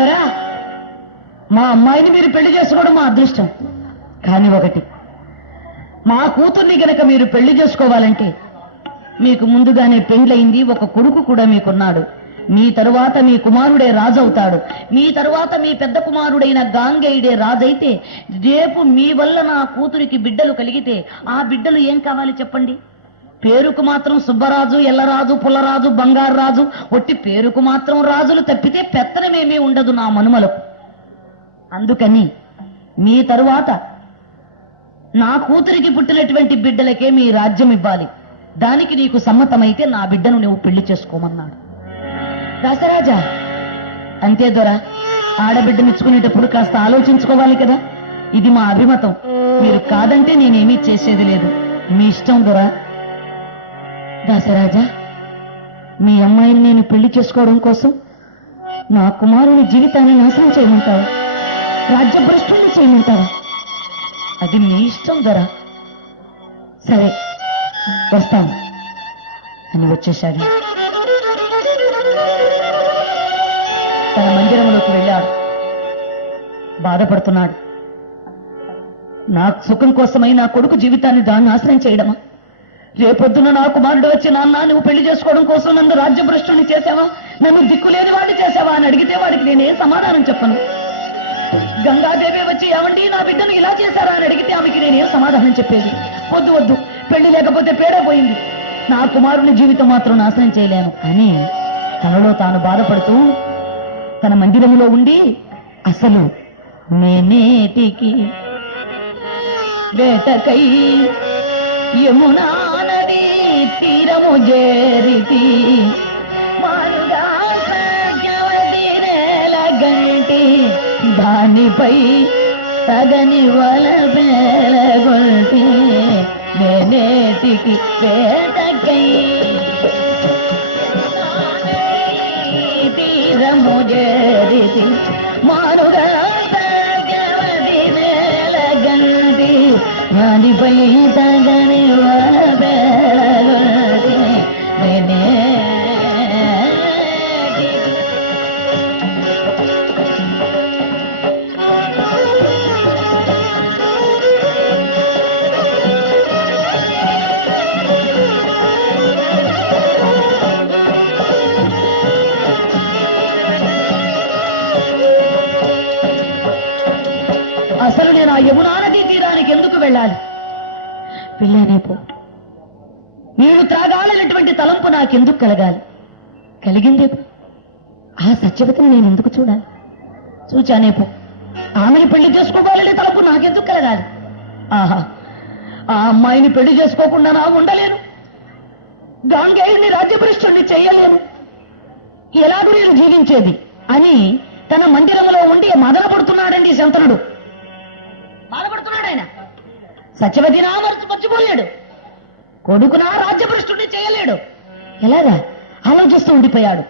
దొరా, మా అమ్మాయిని మీరు పెళ్లి చేసుకోవడం మా అదృష్టం. కానీ ఒకటి, మా కూతుర్ని గనక మీరు పెళ్లి చేసుకోవాలంటే మీకు ముందుగానే పెండ్లయింది, ఒక కొడుకు కూడా మీకున్నాడు. మీ తరువాత మీ కుమారుడే రాజు అవుతాడు. మీ తరువాత మీ పెద్ద కుమారుడైన గాంగేయుడే రాజైతే రేపు మీ వల్ల నా కూతురికి బిడ్డలు కలిగితే ఆ బిడ్డలు ఏం కావాలి చెప్పండి? పేరుకు మాత్రం సుబ్బరాజు, ఎల్లరాజు, పుల్లరాజు, బంగారు రాజు, ఒట్టి పేరుకు మాత్రం రాజులు తప్పితే పెత్తనమేమీ ఉండదు నా మనుమలకు. అందుకని మీ తరువాత నా కూతురికి పుట్టినటువంటి బిడ్డలకే మీ రాజ్యం ఇవ్వాలి. దానికి నీకు సమ్మతమైతే నా బిడ్డను నువ్వు పెళ్లి చేసుకోమన్నాడు. దశరాజా, అంతే దొరా, ఆడబిడ్డనిచ్చుకునేటప్పుడు కాస్త ఆలోచించుకోవాలి కదా. ఇది మా అభిమతం, మీరు కాదంటే నేనేమీ చేసేది లేదు. మీ ఇష్టం దొరా. దశరాజా, మీ అమ్మాయిని నేను పెళ్లి చేసుకోవడం కోసం నా కుమారుని జీవితాన్ని నాశనం చేయమంటావా? రాజ్యభ్రష్టుల్ని చేయమంటావా? అది మీ ఇష్టం దొరా. సరే, వస్తాను అని వచ్చేశాడు. తన మందిరంలోకి వెళ్ళాడు. బాధపడుతున్నాడు. నా సుఖం కోసమై నా కొడుకు జీవితాన్ని దాన్ని నాశనం చేయడమా? రేపొద్దున నా కుమారుడు వచ్చి, నాన్న నువ్వు పెళ్లి చేసుకోవడం కోసం నన్ను రాజ్యభ్రష్టుని చేశావా, నన్ను దిక్కులేని వాడిని చేశావా అని అడిగితే వాడికి నేనేం సమాధానం చెప్పను. గంగాదేవి వచ్చి, ఏమండి నా బిడ్డను ఇలా చేశారా అని అడిగితే ఆమెకి నేనేం సమాధానం చెప్పేది? వద్దు వద్దు, పెళ్లి లేకపోతే పేడపోయింది, నా కుమారుని జీవితం మాత్రం నాశనం చేయలేను అని తనలో తాను బాధపడుతూ తన మందిరంలో ఉండి, అసలు నేనేటికి వేటకై యమునా నది తీరము చేరితి, మారుగా సత్యవతి నేల గంటి, దానిపై తగని వల బేలగొల్పి, నేనేటికి వేటకై తీరము చేరితి, మారుగా సత్యవతి నేల గంటి, దానిపై తగని వల బేలగొల్పి, అసలు నేను ఆ యమునా నదీ తీరానికి ఎందుకు వెళ్ళాలి? వెళ్ళానేపో నీళ్లు త్రాగాలనేటువంటి తలంపు నాకెందుకు కలగాలి? కలిగిందేపో ఆ సత్యవతిని నేను ఎందుకు చూడాలి? చూచానేపో ఆమెను పెళ్లి చేసుకోవాలనే తలంపు నాకెందుకు కలగాలి? ఆహా, ఆ అమ్మాయిని పెళ్లి చేసుకోకుండా నా ఉండలేను. గాంగేయుని రాజ్యభ్రష్టుణ్ణి చెయ్యలేను. ఎలాగూ నేను జీవించేది అని తన మందిరంలో ఉండి మదన పడుతున్నాడండి శంతనుడు. బాధపడుతున్నాడు ఆయన. సత్యవతి నా మర్చిపోలేడు, కొడుకునా రాజ్యభ్రష్టుని చేయలేడు. ఎలాగా ఆలోచిస్తూ ఉండిపోయాడు.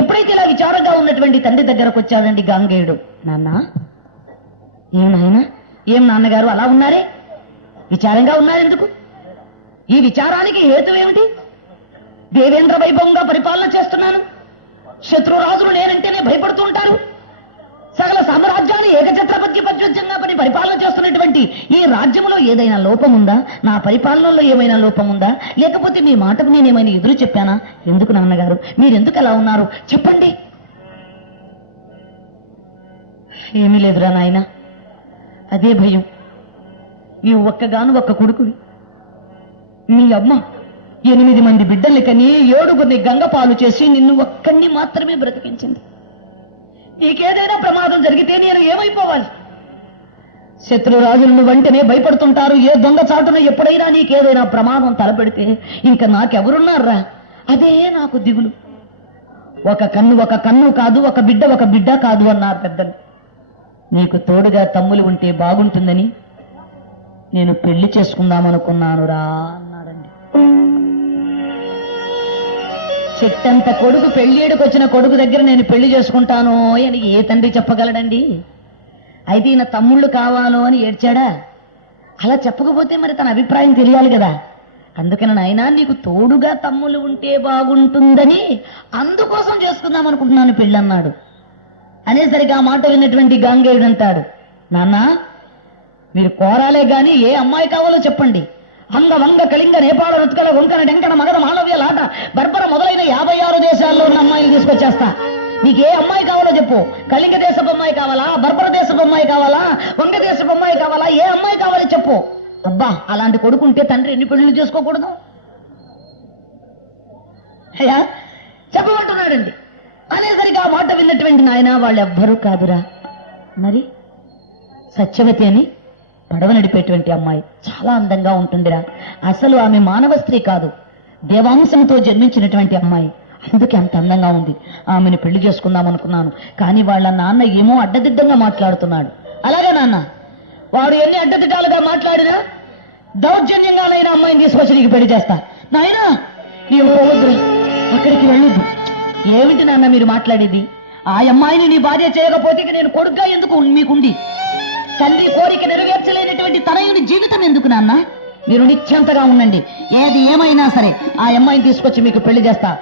ఎప్పుడైతే ఇలా విచారంగా ఉన్నటువంటి తండ్రి దగ్గరకు వచ్చాడండి గాంగేయుడు. నాన్న, ఏం నాయన, ఏం నాన్నగారు అలా ఉన్నారే, విచారంగా ఉన్నారెందుకు? ఈ విచారానికి హేతు ఏమిటి? దేవేంద్ర వైభవంగా పరిపాలన చేస్తున్నాను, శత్రురాజులు నేనంటేనే భయపడుతూ ఉంటారు, సకల సామ్రాజ్యాన్ని ఏకఛత్రపతి పద్యోజ్యంగా పరిపాలన చేస్తున్నటువంటి ఈ రాజ్యంలో ఏదైనా లోపం ఉందా? నా పరిపాలనలో ఏమైనా లోపం ఉందా? లేకపోతే మీ మాటకు నేనేమైనా ఎదురు చెప్పానా? ఎందుకు నాన్నగారు మీరెందుకు అలా ఉన్నారు చెప్పండి. ఏమీ లేదురా నాయన, అదే భయం. నీవు ఒక్కగాను ఒక్క కొడుకువి. మీ అమ్మ 8 మంది బిడ్డల్ని కని 7గురిని గంగపాలు చేసి నిన్ను ఒక్కడిని మాత్రమే బ్రతికించింది. నీకేదైనా ప్రమాదం జరిగితే నేను ఏమైపోవాలి? శత్రురాజులను వెంటనే భయపడుతుంటారు. ఏ దొంగ చాటున ఎప్పుడైనా నీకేదైనా ప్రమాదం తలపెడితే ఇంకా నాకెవరున్నారా? అదే నాకు దిగులు. ఒక కన్ను కాదు, ఒక బిడ్డ కాదు అన్నారు పెద్దలు. నీకు తోడుగా తమ్ములు ఉంటే బాగుంటుందని నేను పెళ్లి చేసుకుందామనుకున్నాను రా అన్నాడండి. చెట్టంత కొడుకు పెళ్ళేడుకొచ్చిన కొడుకు దగ్గర నేను పెళ్లి చేసుకుంటాను అని ఏ తండ్రి చెప్పగలడండి? అయితే ఈయన తమ్ముళ్ళు కావాలో అని ఏడ్చాడా? అలా చెప్పకపోతే మరి తన అభిప్రాయం తెలియాలి కదా. అందుకని నాయనా నీకు తోడుగా తమ్ముళ్ళు ఉంటే బాగుంటుందని అందుకోసం చేసుకుందాం అనుకుంటున్నాను పెళ్ళన్నాడు. అనేసరికి ఆ మాట విన్నటువంటి గాంగేయుడు అంటాడు, నాన్న మీరు కోరాలే గాని ఏ అమ్మాయి కావాలో చెప్పండి. అంగ వంగ కళింగ నేపాళ రుత్కల వంకన డెంకన మగధ మాలవ్య లాట బర్బర మొదలైన 56 దేశాల్లో ఉన్న అమ్మాయిలు తీసుకొచ్చేస్తా. నీకు ఏ అమ్మాయి కావాలో చెప్పు. కళింగ దేశపు అమ్మాయి కావాలా, బర్బర దేశపు అమ్మాయి కావాలా, వంగ దేశపు అమ్మాయి కావాలా, ఏ అమ్మాయి కావాలో చెప్పు. అబ్బా, అలాంటి కొడుకుంటే తండ్రి ఎన్ని పెళ్లిళ్ళు చేసుకోకూడదు అయ్యా, చెప్పమంటున్నాడండి. అనేసరికి ఆ మాట విన్నటువంటి నాయన వాళ్ళెవ్వరూ కాదురా, మరి సత్యవతి అని పడవ నడిపేటువంటి అమ్మాయి చాలా అందంగా ఉంటుందిరా. అసలు ఆమె మానవ స్త్రీ కాదు, దేవాంశంతో జన్మించినటువంటి అమ్మాయి, అందుకే అంత అందంగా ఉంది. ఆమెను పెళ్లి చేసుకుందాం అనుకున్నాను, కానీ వాళ్ళ నాన్న ఏమో అడ్డదిడ్డంగా మాట్లాడుతున్నాడు. అలాగే నాన్న, వాడు ఎన్ని అడ్డదిడ్డాలుగా మాట్లాడినా దౌర్జన్యంగానైనా అమ్మాయిని తీసుకొచ్చి నీకు పెళ్లి చేస్తా. నాయనా నీవు పోవద్దు, అక్కడికి వెళ్ళొద్దు. ఏమిటి నాన్న మీరు మాట్లాడేది? ఆ అమ్మాయిని నీ భార్య చేయకపోతే నేను కొడుగ్గా ఎందుకు మీకుండి? తండ్రి కోరిక నెరవేర్చలేనటువంటి తనయుని జీవితం ఎందుకు నాన్న? మీరు నిశ్చంతగా ఉండండి, ఏది ఏమైనా సరే ఆ అమ్మాయిని తీసుకొచ్చి మీకు పెళ్లి చేస్తా.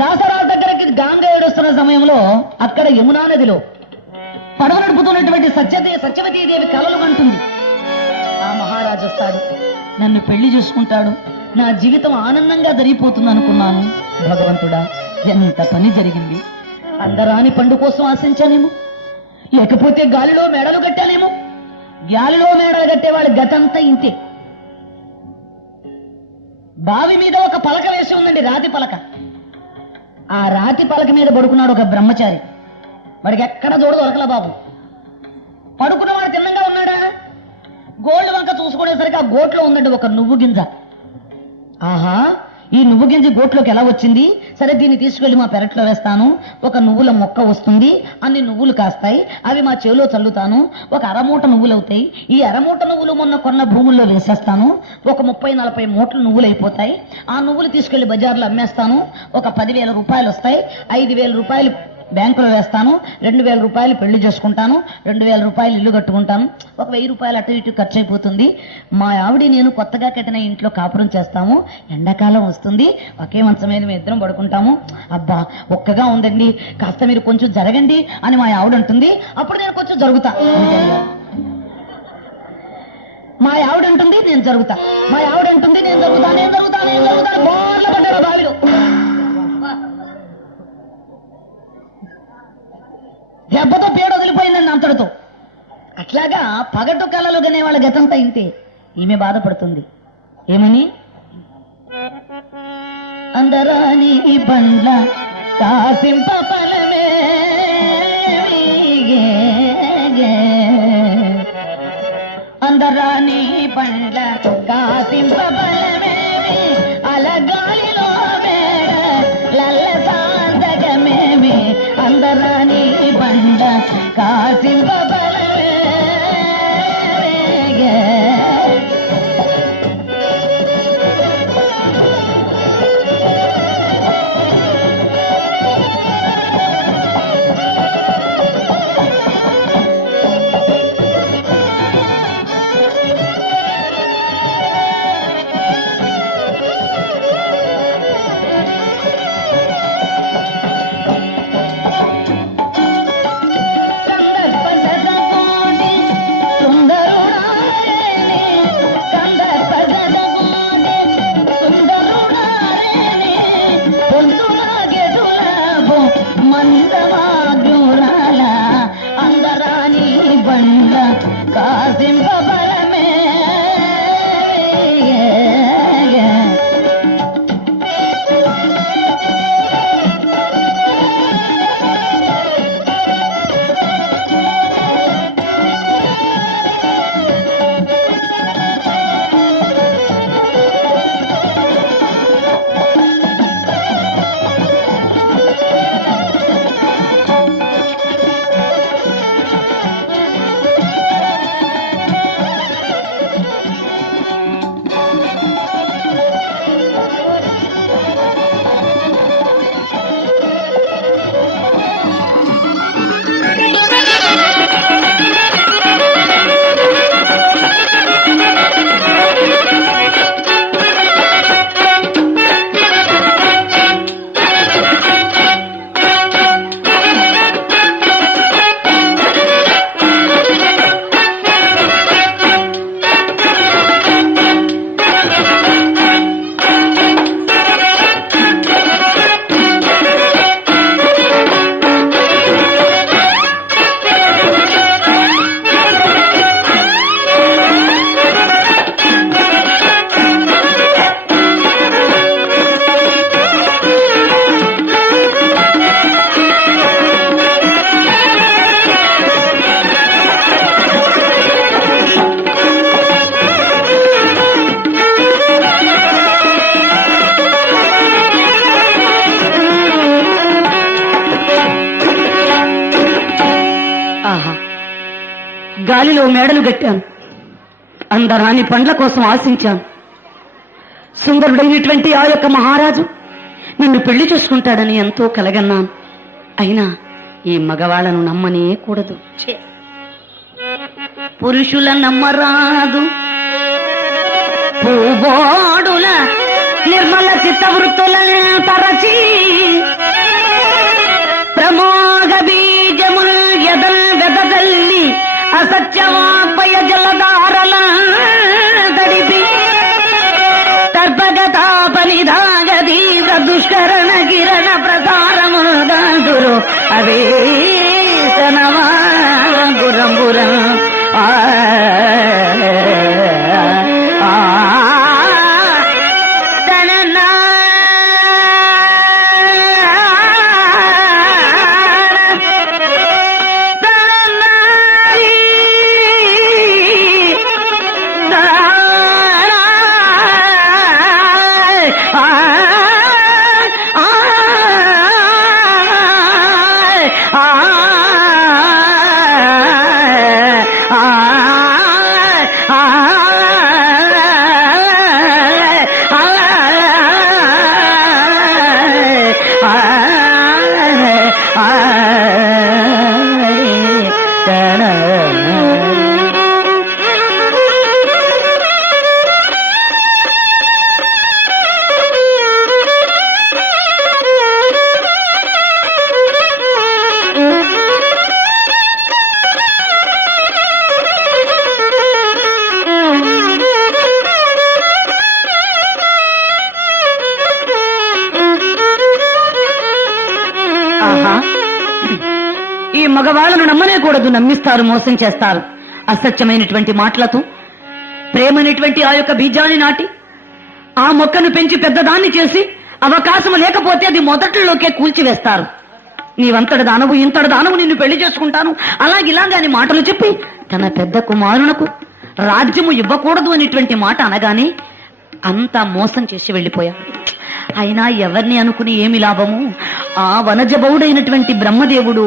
దాసరాజు దగ్గరికి గాంగేయుడు వస్తున్న సమయంలో అక్కడ యమునా నదిలో పడవ నడుపుతున్నటువంటి సత్యవతీదేవి కలలు కంటుంది. ఆ మహారాజు వస్తాడు, నన్ను పెళ్లి చేసుకుంటాడు, నా జీవితం ఆనందంగా జరిగిపోతుంది అనుకున్నాను. భగవంతుడా, ఎంత పని జరిగింది. అందరాని పండు కోసం ఆశించానేమో, లేకపోతే గాలిలో మేడలు కట్టానేమో. గాలిలో మేడలు కట్టే వాళ్ళ గతంతా ఇంతే. బావి మీద ఒక పలక వేసి ఉందండి, రాతి పలక. ఆ రాతి పలక మీద పడుకున్నాడు ఒక బ్రహ్మచారి. వాడికి ఎక్కడ జోడు దొరకల బాబు. పడుకున్నవాడు తిన్నంగా ఉన్నాడా? గోల్డ్ వంక చూసుకునేసరికి ఆ గోట్లో ఉందండి ఒక నువ్వు గింజ. ఆహా, ఈ నువ్వు గింజ గోట్లోకి ఎలా వచ్చింది? సరే, దీన్ని తీసుకెళ్లి మా పెరట్లో వేస్తాను, ఒక నువ్వుల మొక్క వస్తుంది, అన్ని నువ్వులు కాస్తాయి, అవి మా చెవిలో చల్లుతాను, ఒక అరమూట నువ్వులు అవుతాయి. ఈ అరమూట నువ్వులు మొన్న కొన్న భూముల్లో వేసేస్తాను, ఒక 30-40 మూటలు నువ్వులు అయిపోతాయి. ఆ నువ్వులు తీసుకెళ్లి బజార్లో అమ్మేస్తాను, ఒక 10,000 రూపాయలు వస్తాయి. 5,000 రూపాయలు బ్యాంకులో వేస్తాను, 2,000 రూపాయలు పెళ్లి చేసుకుంటాను, 2,000 రూపాయలు ఇల్లు కట్టుకుంటాను, ఒక 1,000 రూపాయలు అటు ఇటు ఖర్చు అయిపోతుంది. మా ఆవిడ నేను కొత్తగా కట్టిన ఇంట్లో కాపురం చేస్తాము, ఎండాకాలం వస్తుంది, ఒకే మంచం మీద మేము ఇద్దరం పడుకుంటాము. అబ్బా, ఒక్కగా ఉందండి, కాస్త మీరు కొంచెం జరగండి అని మా ఆవిడ అంటుంది. అప్పుడు నేను కొంచెం జరుగుతా. మా ఆవిడ అంటుంది, నేను జరుగుతా. మా ఆవిడ అంటుంది, నేను జరుగుతా. బోర్ల పడ్డాడు బావిలో. దెబ్బతో పేడ వదిలిపోయిందండి అంతటితో. అట్లాగా పగటు కళలు గనే వాళ్ళ గతంతా ఇంతే. ఈమె బాధపడుతుంది, ఏమని? అందరాని బండ్ల కాసింప ఫలమే, అందరాని బండ్ల కాసింప ఫలమేమి, అలగాలిలో మేడ లల్ల సాంతకమేమి, అందరాని బండ కాసింప ఫలమే. గాలిలో మేడలు కట్టాను, అందరాని పండ్ల కోసం ఆశించాను. సుందరుడైనటువంటి ఆ యొక్క మహారాజు నిన్ను పెళ్లి చేసుకుంటాడని ఎంతో కలగన్నాను. అయినా ఈ మగవాళ్లను నమ్మనే కూడదు. పురుషుల నమ్మరాదు, పూబోడుల నిర్మల చిత్తవృత్తుల తరచి ప్రమోగ బీజముల్ ఎదల్ వెదగల్లి అసత్యవాపయ జలధారల గడిపి తర్పగతాపనిధాగ తీవ్ర దుష్కరణ కిరణ ప్రసారముదాదురు అవే సనవా గురంబురం మగవాళ్లను నమ్మనే కూడదు, నమ్మిస్తారు, మోసం చేస్తారు. అసత్యమైనటువంటి మాటలతో ప్రేమనేటువంటి ఆ యొక్క బీజాన్ని నాటి ఆ మొక్కను పెంచి పెద్దదాన్ని చేసి అవకాశం లేకపోతే అది మొదట్లోకే కూల్చివేస్తారు. నీవంతటి దానవు ఇంతటి దానవు నిన్ను పెళ్లి చేసుకుంటాను అలాగిలాగాని మాటలు చెప్పి తన పెద్ద కుమారునకు రాజ్యము ఇవ్వకూడదు అనేటువంటి మాట అనగానే అంతా మోసం చేసి వెళ్లిపోయాడు. అయినా ఎవరిని అనుకుని ఏమి లాభము? ఆ వనజబౌడైనటువంటి బ్రహ్మదేవుడు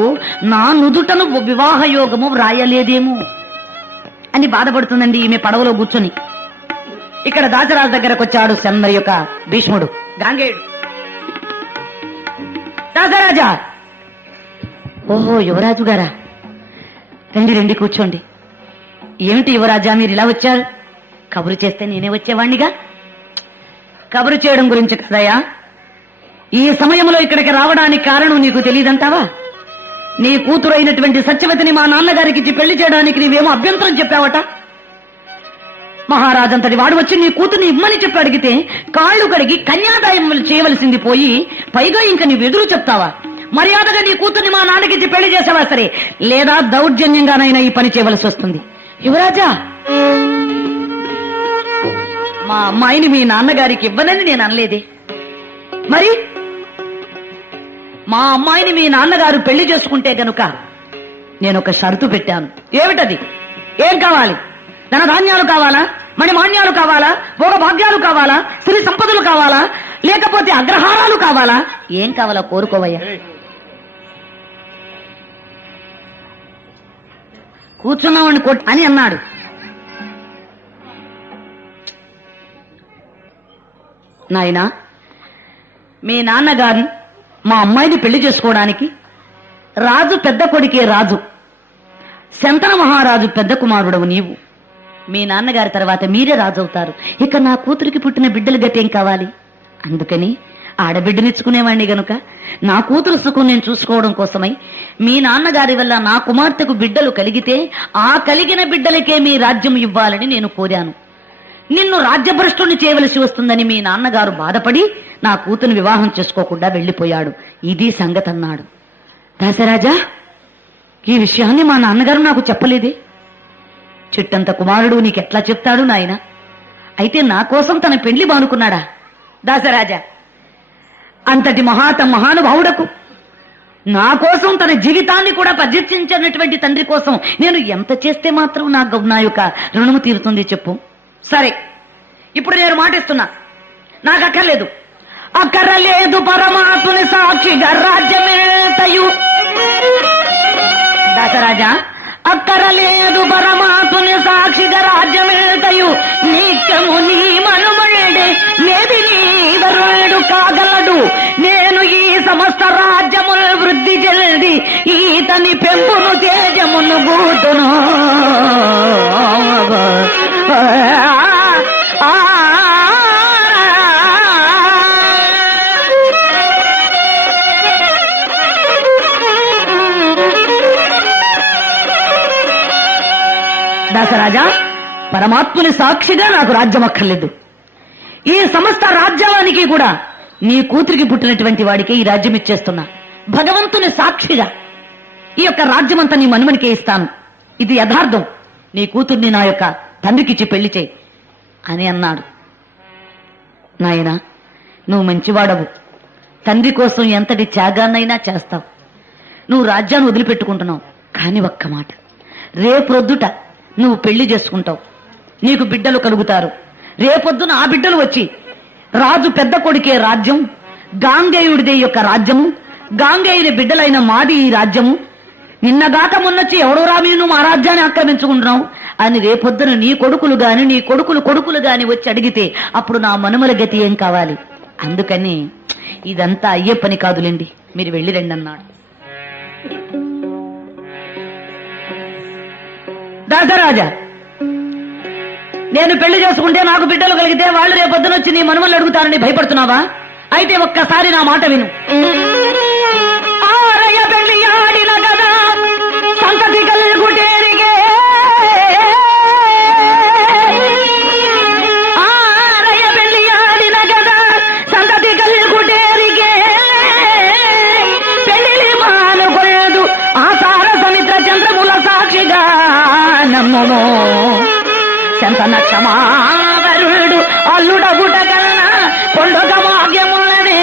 నా నుదుటను వివాహ యోగము వ్రాయలేదేమో అని బాధపడుతుందండి ఈమె పడవలో కూర్చొని. ఇక్కడ దాసరాజు దగ్గరకు వచ్చాడు మరి యొక్క భీష్ముడు, గాంగేయుడు. దాసరాజా, ఓహో యువరాజు గారా, రండి రండి కూర్చోండి. ఏమిటి యువరాజా మీరు ఇలా వచ్చారు? కబురు చేస్తే నేనే వచ్చేవాణ్ణిగా. కబురు చేయడం గురించి కదయా, ఈ సమయంలో ఇక్కడికి రావడానికి కారణం నీకు తెలియదంటావా? నీ కూతురు అయినటువంటి సత్యవతిని మా నాన్నగారికి పెళ్లి చేయడానికి నీవేమో అభ్యంతరం చెప్పావట. మహారాజంతటి వాడు వచ్చి నీ కూతుర్ని ఇమ్మని చెప్పి అడిగితే కాళ్లు కడిగి కన్యాదాయం చేయవలసింది పోయి పైగా ఇంకా నీవు ఎదురు చెప్తావా? మర్యాదగా నీ కూతుర్ని మా నాన్నకి పెళ్లి చేసావా సరే, లేదా దౌర్జన్యంగానైనా ఈ పని చేయవలసి వస్తుంది. యువరాజా, మా అమ్మాయిని మీ నాన్నగారికి ఇవ్వనని నేను అనలేదే. మరి మా అమ్మాయిని మీ నాన్నగారు పెళ్లి చేసుకుంటే గనుక నేను ఒక షరతు పెట్టాను. ఏమిటది? ఏం కావాలి? ధన ధాన్యాలు కావాలా? మణిమాన్యాలు కావాలా? భోగభాగ్యాలు కావాలా? సిరి సంపదలు కావాలా? లేకపోతే అగ్రహారాలు కావాలా? ఏం కావాలా కోరుకోవయ్యా. కూర్చున్నామని అని అన్నాడు. నాయనా, మీ నాన్నగారు మా అమ్మాయిని పెళ్లి చేసుకోవడానికి రాజు పెద్ద కొడుకే రాజు, శంతన మహారాజు పెద్ద కుమారుడవు నీవు. మీ నాన్నగారి తర్వాత మీరే రాజు అవుతారు. ఇక నా కూతురికి పుట్టిన బిడ్డలు గతేం కావాలి? అందుకని ఆడబిడ్డనిచ్చుకునేవాణ్ణి గనుక నా కూతురు సుఖం నేను చూసుకోవడం కోసమై మీ నాన్నగారి వల్ల నా కుమార్తెకు బిడ్డలు కలిగితే ఆ కలిగిన బిడ్డలకే మీ రాజ్యం ఇవ్వాలని నేను కోరాను. నిన్ను రాజ్యభ్రష్టుని చేయవలసి వస్తుందని మీ నాన్నగారు బాధపడి నా కూతురు వివాహం చేసుకోకుండా వెళ్లిపోయాడు. ఇది సంగతి అన్నాడు. దాసరాజా, ఈ విషయాన్ని మా నాన్నగారు నాకు చెప్పలేదే. చిట్టంత కుమారుడు నీకెట్లా చెప్తాడు నాయన? అయితే నా కోసం తన పెండ్లి బానుకున్నాడా? దాసరాజా, అంతటి మహానుభావుడకు నా కోసం తన జీవితాన్ని కూడా పరిరక్షించినటువంటి తండ్రి కోసం నేను ఎంత చేస్తే మాత్రం నా యొక్క రుణము తీరుతుంది చెప్పు. సరే, ఇప్పుడు నేను మాటిస్తున్నా, నాకు అక్కర్లేదు. అక్కర్లేదు పరమాత్ముని సాక్షిగా రాజ్యమేతయు. దాసరాజా, అక్కరలేదు పరమాత్ముని సాక్షిగా రాజ్యమేతయు నిత్యము నీ మనుమడే నేది నీ వరుడు కాగలడు. నేను ఈ సమస్త రాజ్యములు వృద్ధి చెంది ఈతని పెంపును తేజమును గూతును. దాసరాజా, పరమాత్ముని సాక్షిగా నాకు రాజ్యం అక్కర్లేదు. ఈ సమస్త రాజ్యానికి కూడా నీ కూతురికి పుట్టినటువంటి వాడికి ఈ రాజ్యం ఇచ్చేస్తున్నా. భగవంతుని సాక్షిగా ఈ యొక్క రాజ్యమంతా నీ మనుమనికే ఇస్తాను. ఇది యథార్థం. నీ కూతుర్ని నా యొక్క తండ్రికిచ్చి పెళ్లి చేయి అని అన్నాడు. నాయనా, నువ్వు మంచివాడవు. తండ్రి కోసం ఎంతటి త్యాగాన్నైనా చేస్తావు. నువ్వు రాజ్యాన్ని వదిలిపెట్టుకుంటున్నావు. కాని ఒక్క మాట, రేపొద్దుట నువ్వు పెళ్లి చేసుకుంటావు. నీకు బిడ్డలు కలుగుతారు. రేపొద్దున ఆ బిడ్డలు వచ్చి రాజు పెద్ద కొడుకే రాజ్యం, గాంగేయుడిదే యొక్క రాజ్యము, గాంగేయుని బిడ్డలైన మాది ఈ రాజ్యము, నిన్నగాక మొన్నొచ్చి ఎవడో రామీను మా రాజ్యాన్ని ఆక్రమించుకుంటున్నావు అని రేపొద్దున నీ కొడుకులు గాని నీ కొడుకులు గాని వచ్చి అడిగితే అప్పుడు నా మనుమల గతి ఏం కావాలి? అందుకని ఇదంతా అయ్యే పని కాదులేండి, మీరు వెళ్ళి రండి అన్నాడు. దాసరాజా, నేను పెళ్లి చేసుకుంటే నాకు బిడ్డలు కలిగితే వాళ్ళు రేపొద్దున వచ్చి నీ మనుమల్ని అడుగుతారని భయపడుతున్నావా? అయితే ఒక్కసారి నా మాట విను. ఆరయ్య పెళ్లి ఆడిన కదా సంతతి కలుగుటేరిగే, ఆరయ్య పెళ్లి ఆడిన కదా సంతతి కలుగుటేరిగే, పెళ్లి మానుకోలేదు ఆసార సమిత్ర చంద్రముల సాక్షిగా నమ్మము. శంతన క్షమావరుడు అల్లుడగుట కన్నా కొండొక భాగ్యమున్నదే.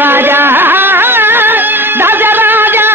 రాజా దశరాజా,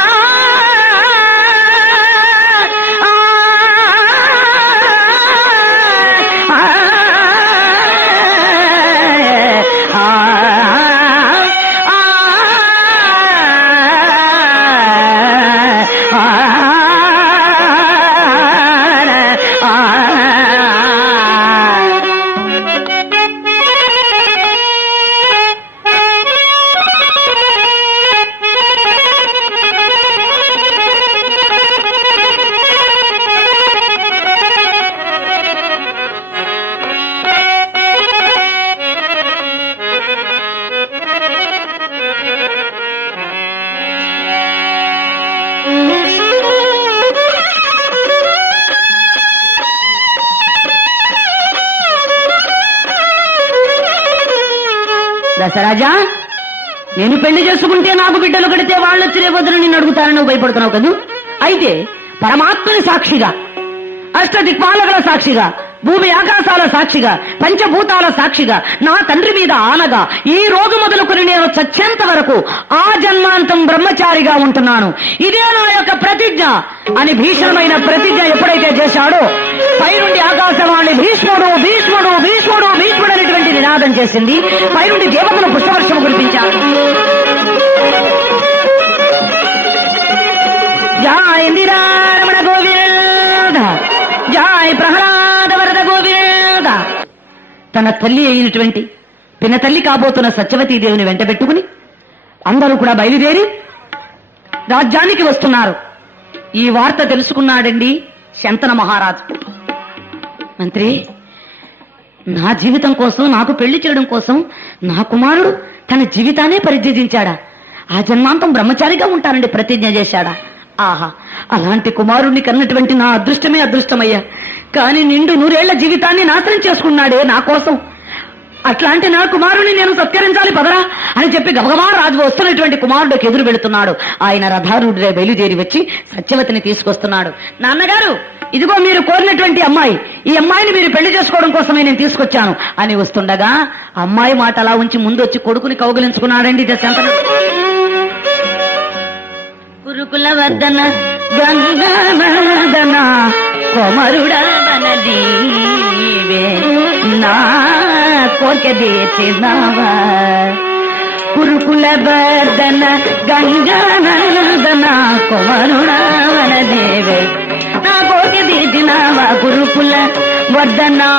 దశరాజా, నేను పెళ్లి చేసుకుంటే నాకు బిడ్డలు కడితే వాళ్ళు వచ్చి రేపొద్దున నిన్ను అడుగుతారని నువ్వు భయపడుతున్నావు కదూ. అయితే పరమాత్మని సాక్షిగా, అష్టదిక్పాలకుల సాక్షిగా, భూమి ఆకాశాల సాక్షిగా, పంచభూతాల సాక్షిగా, నా తండ్రి మీద ఆనగా ఈ రోజు మొదలుకొని నేను చచ్చేంత వరకు ఆ జన్మాంతం బ్రహ్మచారిగా ఉంటున్నాను. ఇదే నా యొక్క ప్రతిజ్ఞ అని భీషణమైన ప్రతిజ్ఞ ఎప్పుడైతే చేశాడో పైనుండి ఆకాశవాణి భీష్ముడు భీష్ముడు భీష్ముడు భీష్ముడు అనేటువంటి నినాదం చేసింది. పైనుండి దేవతలు పుష్పవర్షం కురిపించారు. జై ఇందిరారమణ గోవింద, జై ప్రహ్లాద వరద గోవింద. తన తల్లి అయినటువంటి పిన తల్లి కాబోతున్న సత్యవతీదేవిని వెంట పెట్టుకుని అందరూ కూడా బయలుదేరి రాజ్యానికి వస్తున్నారు. ఈ వార్త తెలుసుకున్నాడండి శంతన మహారాజు. మంత్రి, నా జీవితం కోసం, నాకు పెళ్లి చేయడం కోసం నా కుమారుడు తన జీవితాన్నే పరిత్యజించాడా? ఆ జన్మాంతం బ్రహ్మచారిగా ఉంటానండి ప్రతిజ్ఞ చేశాడా? ఆహా, అలాంటి కుమారుణ్ణి కన్నటువంటి నా అదృష్టమే అదృష్టమయ్యా. కాని నిండు 100 ఏళ్ల జీవితాన్ని నాశనం చేసుకున్నాడే నా కోసం. అట్లాంటి నా కుమారుని నేను సత్కరించాలి పదరా అని చెప్పి గబగబా రాజు వస్తున్నటువంటి కుమారుడికి ఎదురు వెళుతున్నాడు. ఆయన రథారూఢుడై బయలుదేరి వచ్చి సత్యవతిని తీసుకొస్తున్నాడు. నాన్నగారు, ఇదిగో మీరు కోరినటువంటి అమ్మాయి, ఈ అమ్మాయిని మీరు పెళ్లి చేసుకోవడం కోసమే నేను తీసుకొచ్చాను అని వస్తుండగా అమ్మాయి మాట అలా ఉంచి ముందు వచ్చి కొడుకుని కౌగిలించుకున్నాడండి దశంతను. కురుకుల వర్ధన గంగానదన కొమరుడవనదీవే నా కోరిక తీర్చినావా, కురుకుల బర్దన గంగానందన కుమరుణవన దేవే నా కోటి దిద్దినావా కురుకుల వర్ధనా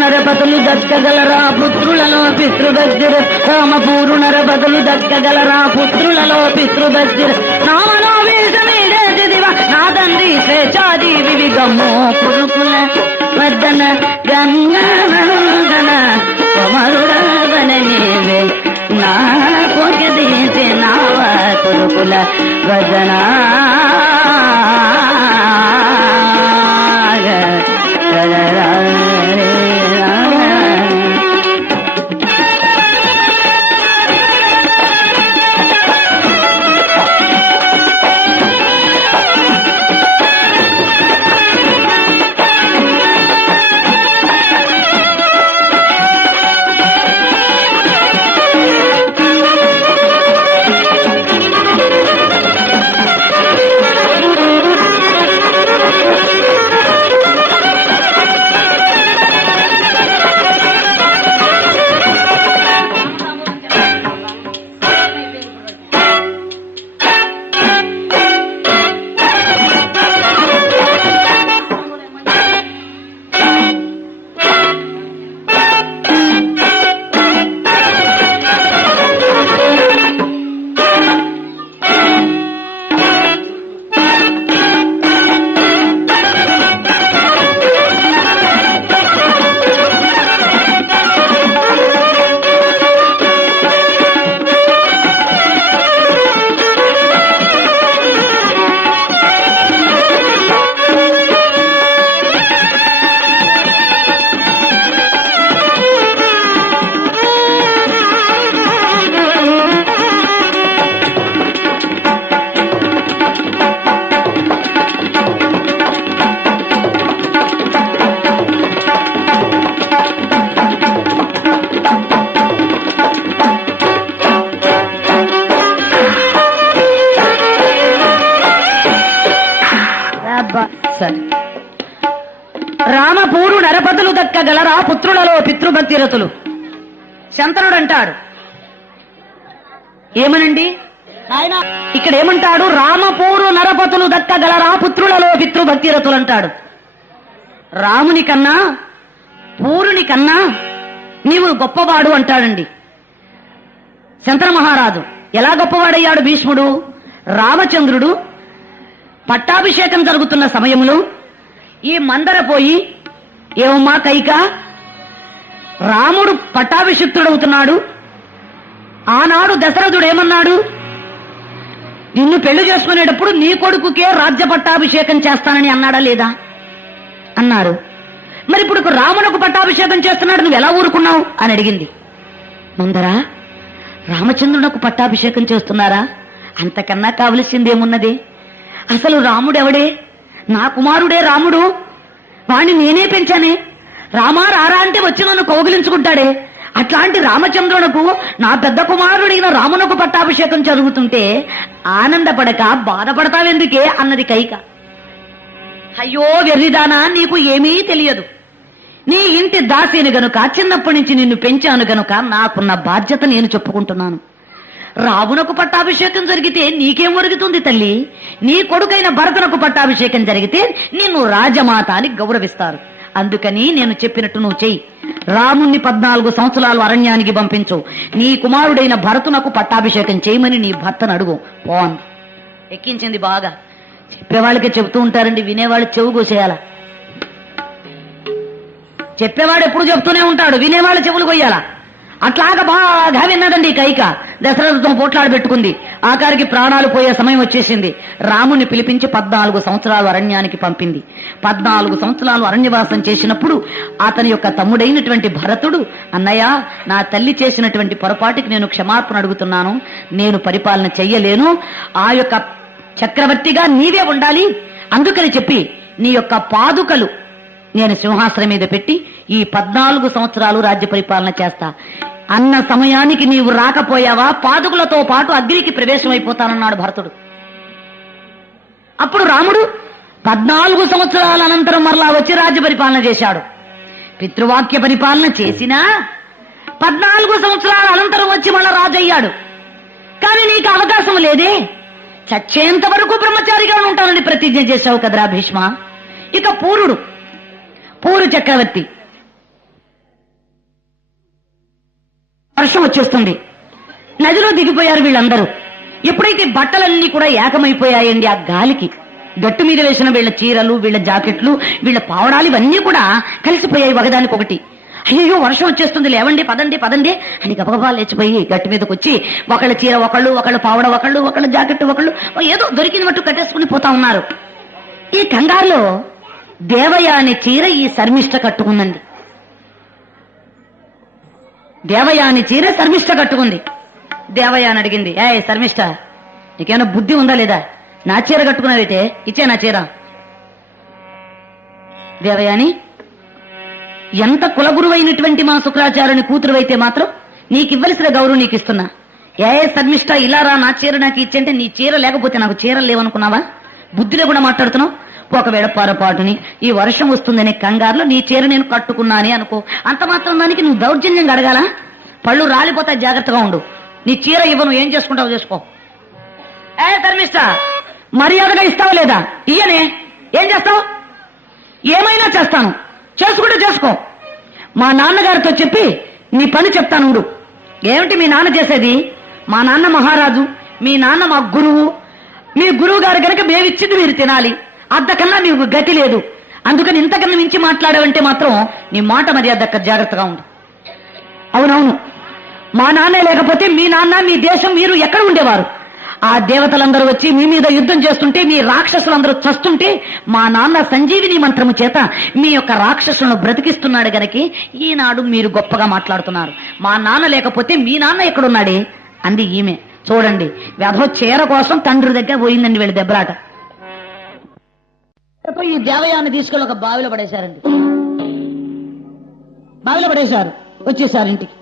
నరపతులు దక్కగలరా పుత్రులలో పితృభద్ర రామపూరు నరపతులు దక్కగలరా పుత్రులలో పితృభద్ర నామనో వేషమీడే దివ నా తండ్రి స్వేచ్ఛాది వివిగమో కురుకుల వర్ధన గంగన కుమరుడవన నీవే నా కోరిక నావ కురుకుల వర్ధన రామపూరు నరపతులు దక్కగలరా పుత్రులలో పితృభక్తిరతులు. శంతనుడు అంటాడు ఏమనండి ఆయన ఇక్కడ ఏమంటాడు? రామపూరు నరపతులు దక్కగలరా పుత్రులలో పితృభక్తిరతులు అంటాడు. రాముని కన్నా పూరుని కన్నా నీవు గొప్పవాడు అంటాడండి శంతన మహారాజు. ఎలా గొప్పవాడయ్యాడు భీష్ముడు? రామచంద్రుడు పట్టాభిషేకం జరుగుతున్న సమయంలో ఈ మందర పోయి ఏమమ్మా కైక, రాముడు పట్టాభిషిక్తుడవుతున్నాడు. ఆనాడు దశరథుడు ఏమన్నాడు? నిన్ను పెళ్లి చేసుకునేటప్పుడు నీ కొడుకుకే రాజ్య పట్టాభిషేకం చేస్తానని అన్నాడా లేదా? అన్నారు. మరి ఇప్పుడు రామునకు పట్టాభిషేకం చేస్తున్నాడు, నువ్వు ఎలా ఊరుకున్నావు అని అడిగింది. మందరా, రామచంద్రునకు పట్టాభిషేకం చేస్తున్నారా? అంతకన్నా కావలసిందేమున్నది? అసలు రాముడెవడే? నా కుమారుడే రాముడు. వాణ్ణి నేనే పెంచానే. రామా రారా అంటే వచ్చి నన్ను కౌగిలించుకుంటాడే. అట్లాంటి రామచంద్రునకు నా పెద్ద కుమారుడైన రామునకు పట్టాభిషేకం జరుగుతుంటే ఆనందపడక బాధపడతావెందుకే అన్నది కైక. అయ్యో వెర్రిదానా, నీకు ఏమీ తెలియదు. నీ ఇంటి దాసిని గనుక, చిన్నప్పటి నుంచి నిన్ను పెంచాను గనుక నాకున్న బాధ్యత నేను చెప్పుకుంటున్నాను. రామునకు పట్టాభిషేకం జరిగితే నీకేం ఒరుగుతుంది తల్లి? నీ కొడుకైన భరతునకు పట్టాభిషేకం జరిగితే నిన్ను రాజమాత అని గౌరవిస్తారు. అందుకని నేను చెప్పినట్టు నువ్వు చెయ్యి. రాముణ్ణి 14 సంవత్సరాలు అరణ్యానికి పంపించు. నీ కుమారుడైన భరతునకు పట్టాభిషేకం చేయమని నీ భర్తను అడుగు. పోన్ ఎక్కించింది బాగా. చెప్పేవాళ్ళకి చెబుతూ ఉంటారండి, వినేవాళ్ళు చెవు కోసేయాల. చెప్పేవాడు ఎప్పుడు చెప్తూనే ఉంటాడు, వినేవాళ్ళు చెవులు కొయ్యాలా. అట్లాగా బాగా విన్నదండి కైక. దశరథతో పోట్లాడు పెట్టుకుంది. ఆఖరికి ప్రాణాలు పోయే సమయం వచ్చేసింది. రాముని పిలిపించి 14 సంవత్సరాలు అరణ్యానికి పంపింది. 14 సంవత్సరాలు అరణ్యవాసం చేసినప్పుడు అతని యొక్క తమ్ముడైనటువంటి భరతుడు, అన్నయ్య, నా తల్లి చేసినటువంటి పొరపాటుకి నేను క్షమాపణ అడుగుతున్నాను, నేను పరిపాలన చెయ్యలేను, ఆ యొక్క చక్రవర్తిగా నీవే ఉండాలి, అందుకని చెప్పి నీ యొక్క పాదుకలు నేను సింహాసనం మీద పెట్టి ఈ 14 సంవత్సరాలు రాజ్య పరిపాలన చేస్తా అన్న సమయానికి నీవు రాకపోయావా, పాదుకులతో పాటు అగ్నికి ప్రవేశం అయిపోతానన్నాడు భరతుడు. అప్పుడు రాముడు 14 సంవత్సరాల అనంతరం మరలా వచ్చి రాజ్య పరిపాలన చేశాడు. పితృవాక్య పరిపాలన చేసినా 14 సంవత్సరాల అనంతరం వచ్చి మళ్ళా రాజు అయ్యాడు. కానీ నీకు అవకాశం లేదే, చచ్చేంత వరకు బ్రహ్మచారిగా ఉంటానని ప్రతిజ్ఞ చేశావు కదరా భీష్మ. ఇక పూరు చక్రవర్తి, వర్షం వచ్చేస్తుంది, నదిలో దిగిపోయారు వీళ్ళందరూ. ఎప్పుడైతే బట్టలన్నీ కూడా ఏకమైపోయాయండి ఆ గాలికి, గట్టు మీద వేసిన వీళ్ళ చీరలు, వీళ్ళ జాకెట్లు, వీళ్ళ పావడాలు ఇవన్నీ కూడా కలిసిపోయాయి ఒకదానికొకటి. అయ్యో వర్షం వచ్చేస్తుంది, లేవండి, పదండి పదండి అని గబగబా లేచిపోయి గట్టి మీదకి వచ్చి ఒకళ్ళ చీర ఒకళ్ళు, ఒకళ్ళ పావడ ఒకళ్ళు, ఒకళ్ళ జాకెట్ ఒకళ్ళు, ఏదో దొరికిన మట్టు కట్టేసుకుని పోతా ఉన్నారు. ఈ కంగారులో దేవయాని చీర ఈ శర్మిష్ట కట్టుకుందండి. దేవయాని చీర శర్మిష్ట కట్టుకుంది. దేవయాని అడిగింది, ఏ శర్మిష్ట, నీకేమైనా బుద్ధి ఉందా లేదా? నా చీర కట్టుకున్నావైతే ఇచ్చే నా చీర. దేవయాని, ఎంత కులగురువైనటువంటి మా శుక్రాచార్యుని కూతురువైతే మాత్రం నీకివ్వలసిన గౌరవం నీకు ఇస్తున్నా. ఏ శర్మిష్ట, ఇలా రా, నా చీర నాకు ఇచ్చంటే నీ చీర లేకపోతే నాకు చీరలు లేవనుకున్నావా? బుద్ధిలో కూడా మాట్లాడుతున్నావు. ఒకవేళ పొరపాటుని ఈ వర్షం వస్తుందనే కంగారులో నీ చీర నేను కట్టుకున్నానే అనుకో, అంత మాత్రం దానికి నువ్వు దౌర్జన్యంగా అడగాల? పళ్ళు రాలిపోతాయి, జాగ్రత్తగా ఉండు. నీ చీర ఇవ్వను, ఏం చేసుకుంటావు చేసుకో. ఏ ధర్మిష్ట, మర్యాదగా ఇస్తావా లేదా? ఇయ్యనే, ఏం చేస్తావు? ఏమైనా చేస్తాను, చేసుకుంటే చేసుకో. మా నాన్నగారితో చెప్పి నీ పని చెప్తాను ఉండు. ఏమిటి మీ నాన్న చేసేది? మా నాన్న మహారాజు, మీ నాన్న మా గురువు, మీ గురువు గారు కనుక మేమిచ్చింది మీరు తినాలి, అంతకన్నా మీకు గతి లేదు. అందుకని ఇంతకన్నా మించి మాట్లాడావంటే మాత్రం నీ మాట మర్యాద జాగ్రత్తగా ఉండు. అవునవును, మా నాన్నే లేకపోతే మీ నాన్న, మీ దేశం, మీరు ఎక్కడ ఉండేవారు? ఆ దేవతలందరూ వచ్చి మీ మీద యుద్ధం చేస్తుంటే, మీ రాక్షసులందరూ చస్తుంటే, మా నాన్న సంజీవిని మంత్రము చేత మీ యొక్క రాక్షసులను బ్రతికిస్తున్నాడు గనక ఈనాడు మీరు గొప్పగా మాట్లాడుతున్నారు. మా నాన్న లేకపోతే మీ నాన్న ఎక్కడున్నాడే అంది ఈమె. చూడండి, వ్యధో చీర కోసం తండ్రి దగ్గర పోయిందండి వీళ్ళ దెబ్బలాట. ఈ దేవయాన్ని తీసుకెళ్ళి ఒక బావిలో పడేశారండి. బావిలో పడేశారు, వచ్చేసారు ఇంటికి.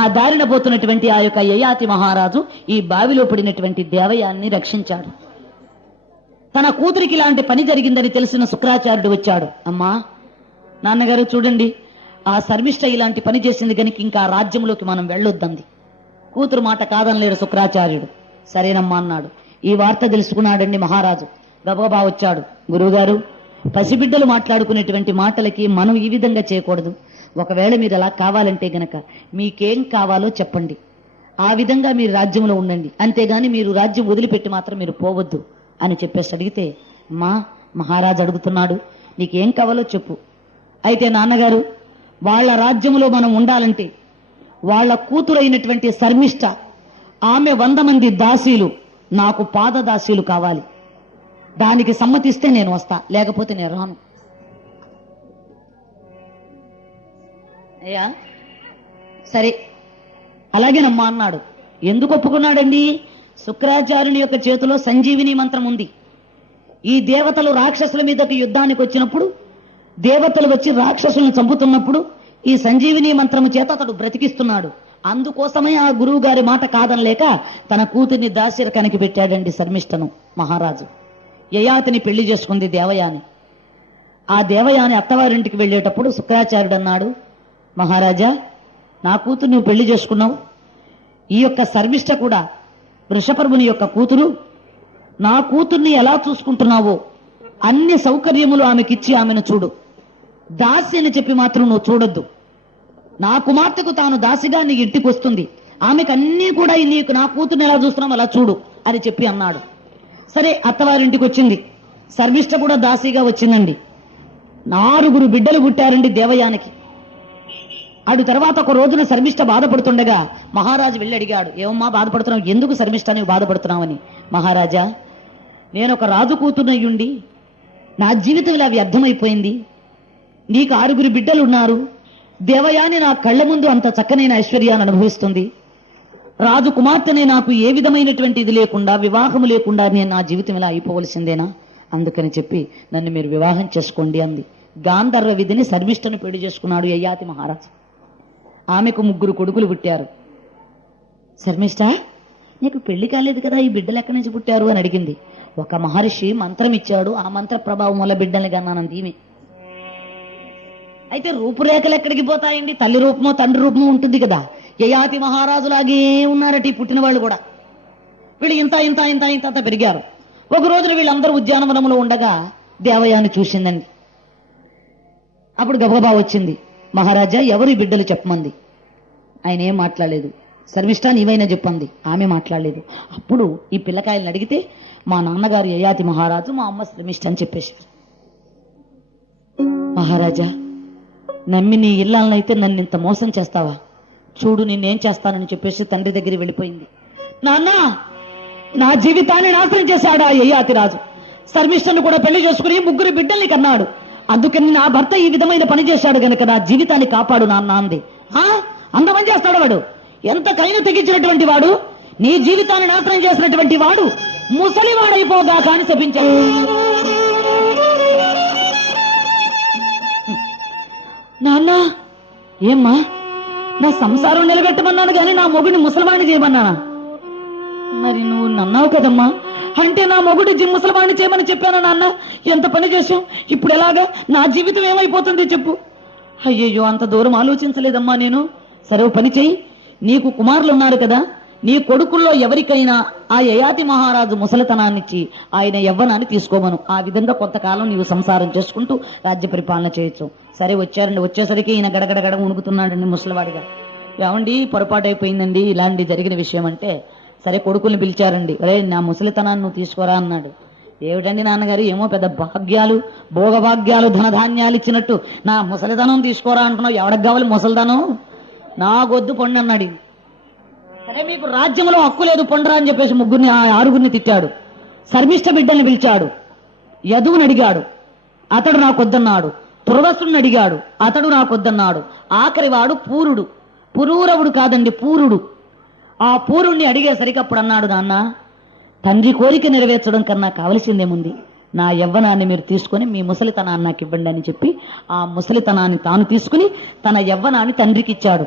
ఆ దారిన పోతున్నటువంటి ఆ యొక్క యయాతి మహారాజు ఈ బావిలో పడినటువంటి దేవయాన్ని రక్షించాడు. తన కూతురికి ఇలాంటి పని జరిగిందని తెలిసిన శుక్రాచార్యుడు వచ్చాడు. అమ్మా, నాన్నగారు చూడండి, ఆ శర్మిష్ట ఇలాంటి పని చేసింది కనుక ఇంకా రాజ్యంలోకి మనం వెళ్ళొద్దంది. కూతురు మాట కాదనలేడు శుక్రాచార్యుడు. సరేనమ్మా అన్నాడు. ఈ వార్త తెలుసుకున్నాడండి మహారాజు. గబగబా వచ్చాడు. గురువుగారు, పసిబిడ్డలు మాట్లాడుకునేటువంటి మాటలకి మనం ఈ విధంగా చేయకూడదు. ఒకవేళ మీరు అలా కావాలంటే గనక మీకేం కావాలో చెప్పండి, ఆ విధంగా మీరు రాజ్యంలో ఉండండి, అంతేగాని మీరు రాజ్యం వదిలిపెట్టి మాత్రం మీరు పోవద్దు అని చెప్పేసి అడిగితే, అమ్మా, మహారాజు అడుగుతున్నాడు, నీకేం కావాలో చెప్పు. అయితే నాన్నగారు, వాళ్ళ రాజ్యంలో మనం ఉండాలంటే వాళ్ళ కూతురైనటువంటి శర్మిష్ట, ఆమె 100 మంది దాసీలు, నాకు పాదదాసీలు కావాలి. దానికి సమ్మతిస్తే నేను వస్తా, లేకపోతే నేను రాను. అయ్యా సరే అలాగేనమ్మా అన్నాడు. ఎందుకు ఒప్పుకున్నాడండి? శుక్రాచార్యుని యొక్క చేతిలో సంజీవిని మంత్రం ఉంది. ఈ దేవతలు రాక్షసుల మీదకి యుద్ధానికి వచ్చినప్పుడు, దేవతలు వచ్చి రాక్షసులను చంపుతున్నప్పుడు ఈ సంజీవిని మంత్రము చేత అతడు బ్రతికిస్తున్నాడు. అందుకోసమే ఆ గురువు గారి మాట కాదనలేక తన కూతుర్ని దాశరకానికి పెట్టాడండి శర్మిష్టను మహారాజు. యయాతిని పెళ్లి చేసుకుంది దేవయాని. ఆ దేవయాని అత్తవారింటికి వెళ్లేటప్పుడు శుక్రాచార్యుడు అన్నాడు, మహారాజా, నా కూతురు నువ్వు పెళ్లి చేసుకున్నావు, ఈ యొక్క శర్మిష్ట కూడా వృషపర్వుని యొక్క కూతురు, నా కూతుర్ని ఎలా చూసుకుంటున్నావో అన్ని సౌకర్యములు ఆమెకిచ్చి ఆమెను చూడు, దాసి అని చెప్పి మాత్రం నువ్వు చూడొద్దు. నా కుమార్తెకు తాను దాసిగా నీ ఇంటికి వస్తుంది, ఆమెకు అన్నీ కూడా నీకు నా కూతుర్ని ఎలా చూస్తున్నావు అలా చూడు అని చెప్పి అన్నాడు. సరే అత్తవారింటికి వచ్చింది. శర్మిష్ఠ కూడా దాసీగా వచ్చిందండి. 4 బిడ్డలు పుట్టారండి దేవయానికి. అటు తర్వాత ఒక రోజున శర్మిష్ఠ బాధపడుతుండగా మహారాజు వెళ్ళి అడిగాడు, ఏమమ్మా బాధపడుతున్నావు, ఎందుకు శర్మిష్ఠ నీవు బాధపడుతున్నావని. మహారాజా, నేను ఒక రాజు కూతురునయ్యుండి నా జీవితం ఇలా వ్యర్థమైపోయింది. నీకు 6 బిడ్డలు ఉన్నారు. దేవయాని నా కళ్ళ ముందు అంత చక్కనైన ఐశ్వర్యాన్ని అనుభవిస్తుంది. రాజు కుమార్తెనే నాకు ఏ విధమైనటువంటి ఇది లేకుండా, వివాహము లేకుండా నేను నా జీవితం ఇలా అయిపోవలసిందేనా? అందుకని చెప్పి నన్ను మీరు వివాహం చేసుకోండి అంది. గాంధర్వ విధిని శర్మిష్ఠను పెళ్లి చేసుకున్నాడు యయాతి మహారాజు. ఆమెకు 3 కొడుకులు పుట్టారు. శర్మిష్ఠ, నీకు పెళ్లి కాలేదు కదా, ఈ బిడ్డలు ఎక్కడి నుంచి పుట్టారు అని అడిగింది. ఒక మహర్షి మంత్రం ఇచ్చాడు, ఆ మంత్ర ప్రభావం వల్ల బిడ్డల్ని కన్నానంది ఈమె. అయితే రూపురేఖలు ఎక్కడికి పోతాయండి? తల్లి రూపమో తండ్రి రూపమో ఉంటుంది కదా. యయాతి మహారాజులాగే ఉన్నారట ఈ పుట్టిన వాళ్ళు కూడా. వీళ్ళు ఇంత ఇంత ఇంత ఇంత పెరిగారు. ఒక రోజున వీళ్ళందరూ ఉద్యానవనంలో ఉండగా దేవయాని చూసిందండి. అప్పుడు గబగబా వచ్చింది. మహారాజా, ఎవరు ఈ బిడ్డలు చెప్పమంది. ఆయన ఏం మాట్లాడలేదు. శర్మిష్ఠ, నీవైనా చెప్పంది. ఆమె మాట్లాడలేదు. అప్పుడు ఈ పిల్లకాయలను అడిగితే మా నాన్నగారు యయాతి మహారాజు, మా అమ్మ శర్మిష్ఠ అని చెప్పేశారు. మహారాజా, నమ్మి నీ ఇళ్ళనైతే నన్ను ఇంత మోసం చేస్తావా? చూడు నిన్నేం చేస్తానని చెప్పేసి తండ్రి దగ్గరికి వెళ్ళిపోయింది. నాన్న, నా జీవితాన్ని నాశనం చేశాడు ఆ యయాతి రాజు. శర్మిష్ఠను కూడా పెళ్లి చేసుకుని 3 బిడ్డల్ని కన్నాడు. అందుకని నా భర్త ఈ విధమైన పని చేశాడు గనక నా జీవితాన్ని కాపాడు నాన్న అంది. అంతమని చేస్తాడు వాడు, ఎంత కైన తెగించినటువంటి వాడు, నీ జీవితాన్ని నాశనం చేసినటువంటి వాడు ముసలివాడైపోగా కాని శపించాడు. నాన్న, ఏమ్మా, నా సంసారం నిలబెట్టమన్నాను గాని నా మొగుడిని ముసలివాణ్ణి చేయమన్నానా? మరి నువ్వు నన్నావు కదమ్మా. అంటే నా మొగుడు ముసలివాణ్ణి చేయమని చెప్పాను నాన్న. ఎంత పని చేశావు, ఇప్పుడు ఎలాగా నా జీవితం ఏమైపోతుంది చెప్పు. అయ్యయ్యో, అంత దూరం ఆలోచించలేదమ్మా నేను. సరే పని చెయ్యి, నీకు కుమారులు ఉన్నారు కదా, నీ కొడుకుల్లో ఎవరికైనా ఆ యయాతి మహారాజు ముసలితనాన్నిచ్చి ఆయన యవ్వనాన్ని తీసుకోమను. ఆ విధంగా కొంతకాలం నీవు సంసారం చేసుకుంటూ రాజ్య పరిపాలన చేయొచ్చు. సరే వచ్చారండి. వచ్చేసరికి ఈయన గడగడ ఉణుకుతున్నాడండి ముసలివాడిగా. ఏమండి, పొరపాటు అయిపోయిందండి, ఇలాంటి జరిగిన విషయం అంటే. సరే కొడుకుల్ని పిలిచారండి. అరే, నా ముసలితనాన్ని నువ్వు తీసుకోరా అన్నాడు. ఏమిటండి నాన్నగారు, ఏమో పెద్ద భాగ్యాలు, భోగభాగ్యాలు, ధనధాన్యాలు ఇచ్చినట్టు నా ముసలితనం తీసుకోరా అంటున్నావు. ఎవరికి కావాలి ముసలితనం? నాకొద్దు పొండి అన్నాడు. సరే మీకు రాజ్యంలో హక్కు లేదు, పొండరా అని చెప్పేసి 6 తిట్టాడు. శర్మిష్ఠ బిడ్డల్ని పిలిచాడు. యదువుని అడిగాడు, అతడు నాకొద్దన్నాడు. పురవసుని అడిగాడు, అతడు నాకొద్దన్నాడు. ఆఖరి వాడు పూరుడు, పురూరవుడు కాదండి, పూరుడు. ఆ పూరుణ్ణి అడిగేసరికి అప్పుడు అన్నాడు, నాన్న, తండ్రి కోరిక నెరవేర్చడం కన్నా కావలసిందేముంది, నా యవ్వనాన్ని మీరు తీసుకుని మీ ముసలితనాన్ని నాకు ఇవ్వండి అని చెప్పి ఆ ముసలితనాన్ని తాను తీసుకుని తన యవ్వనాన్ని తండ్రికి ఇచ్చాడు.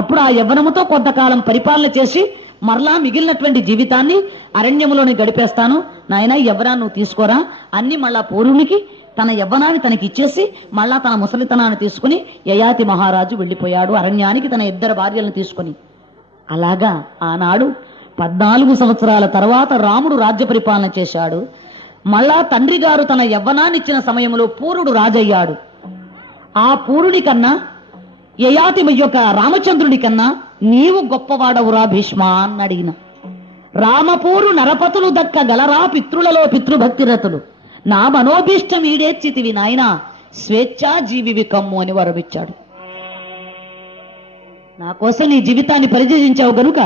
అప్పుడు ఆ యవ్వనముతో కొంతకాలం పరిపాలన చేసి మరలా మిగిలినటువంటి జీవితాన్ని అరణ్యములోని గడిపేస్తాను, నాయన యవ్వనాన్ని నువ్వు తీసుకోరా అన్ని మళ్ళా పూరునికి తన యవ్వనాన్ని తనకి ఇచ్చేసి మళ్ళా తన ముసలితనాన్ని తీసుకుని యయాతి మహారాజు వెళ్లిపోయాడు అరణ్యానికి తన 2 భార్యలను తీసుకుని. అలాగా ఆనాడు 14 సంవత్సరాల తర్వాత రాముడు రాజ్య పరిపాలన చేశాడు. మళ్ళా తండ్రి గారు తన యవ్వనాన్ని ఇచ్చిన సమయంలో పూరుడు రాజయ్యాడు. ఆ పూరుడి కన్నా యయాతి యొక్క రామచంద్రుడి కన్నా నీవు గొప్పవాడవురా భీష్మ అని అడిగిన. రామపూరు నరపతులు దక్క గలరా పితృలలో పితృభక్తిరతులు, నా మనోభీష్టం ఈడేర్చితివి నాయన, స్వేచ్ఛా జీవివి కమ్ము అని వరమిచ్చాడు. నా కోసం నీ జీవితాన్ని పరిచయించావు గనుక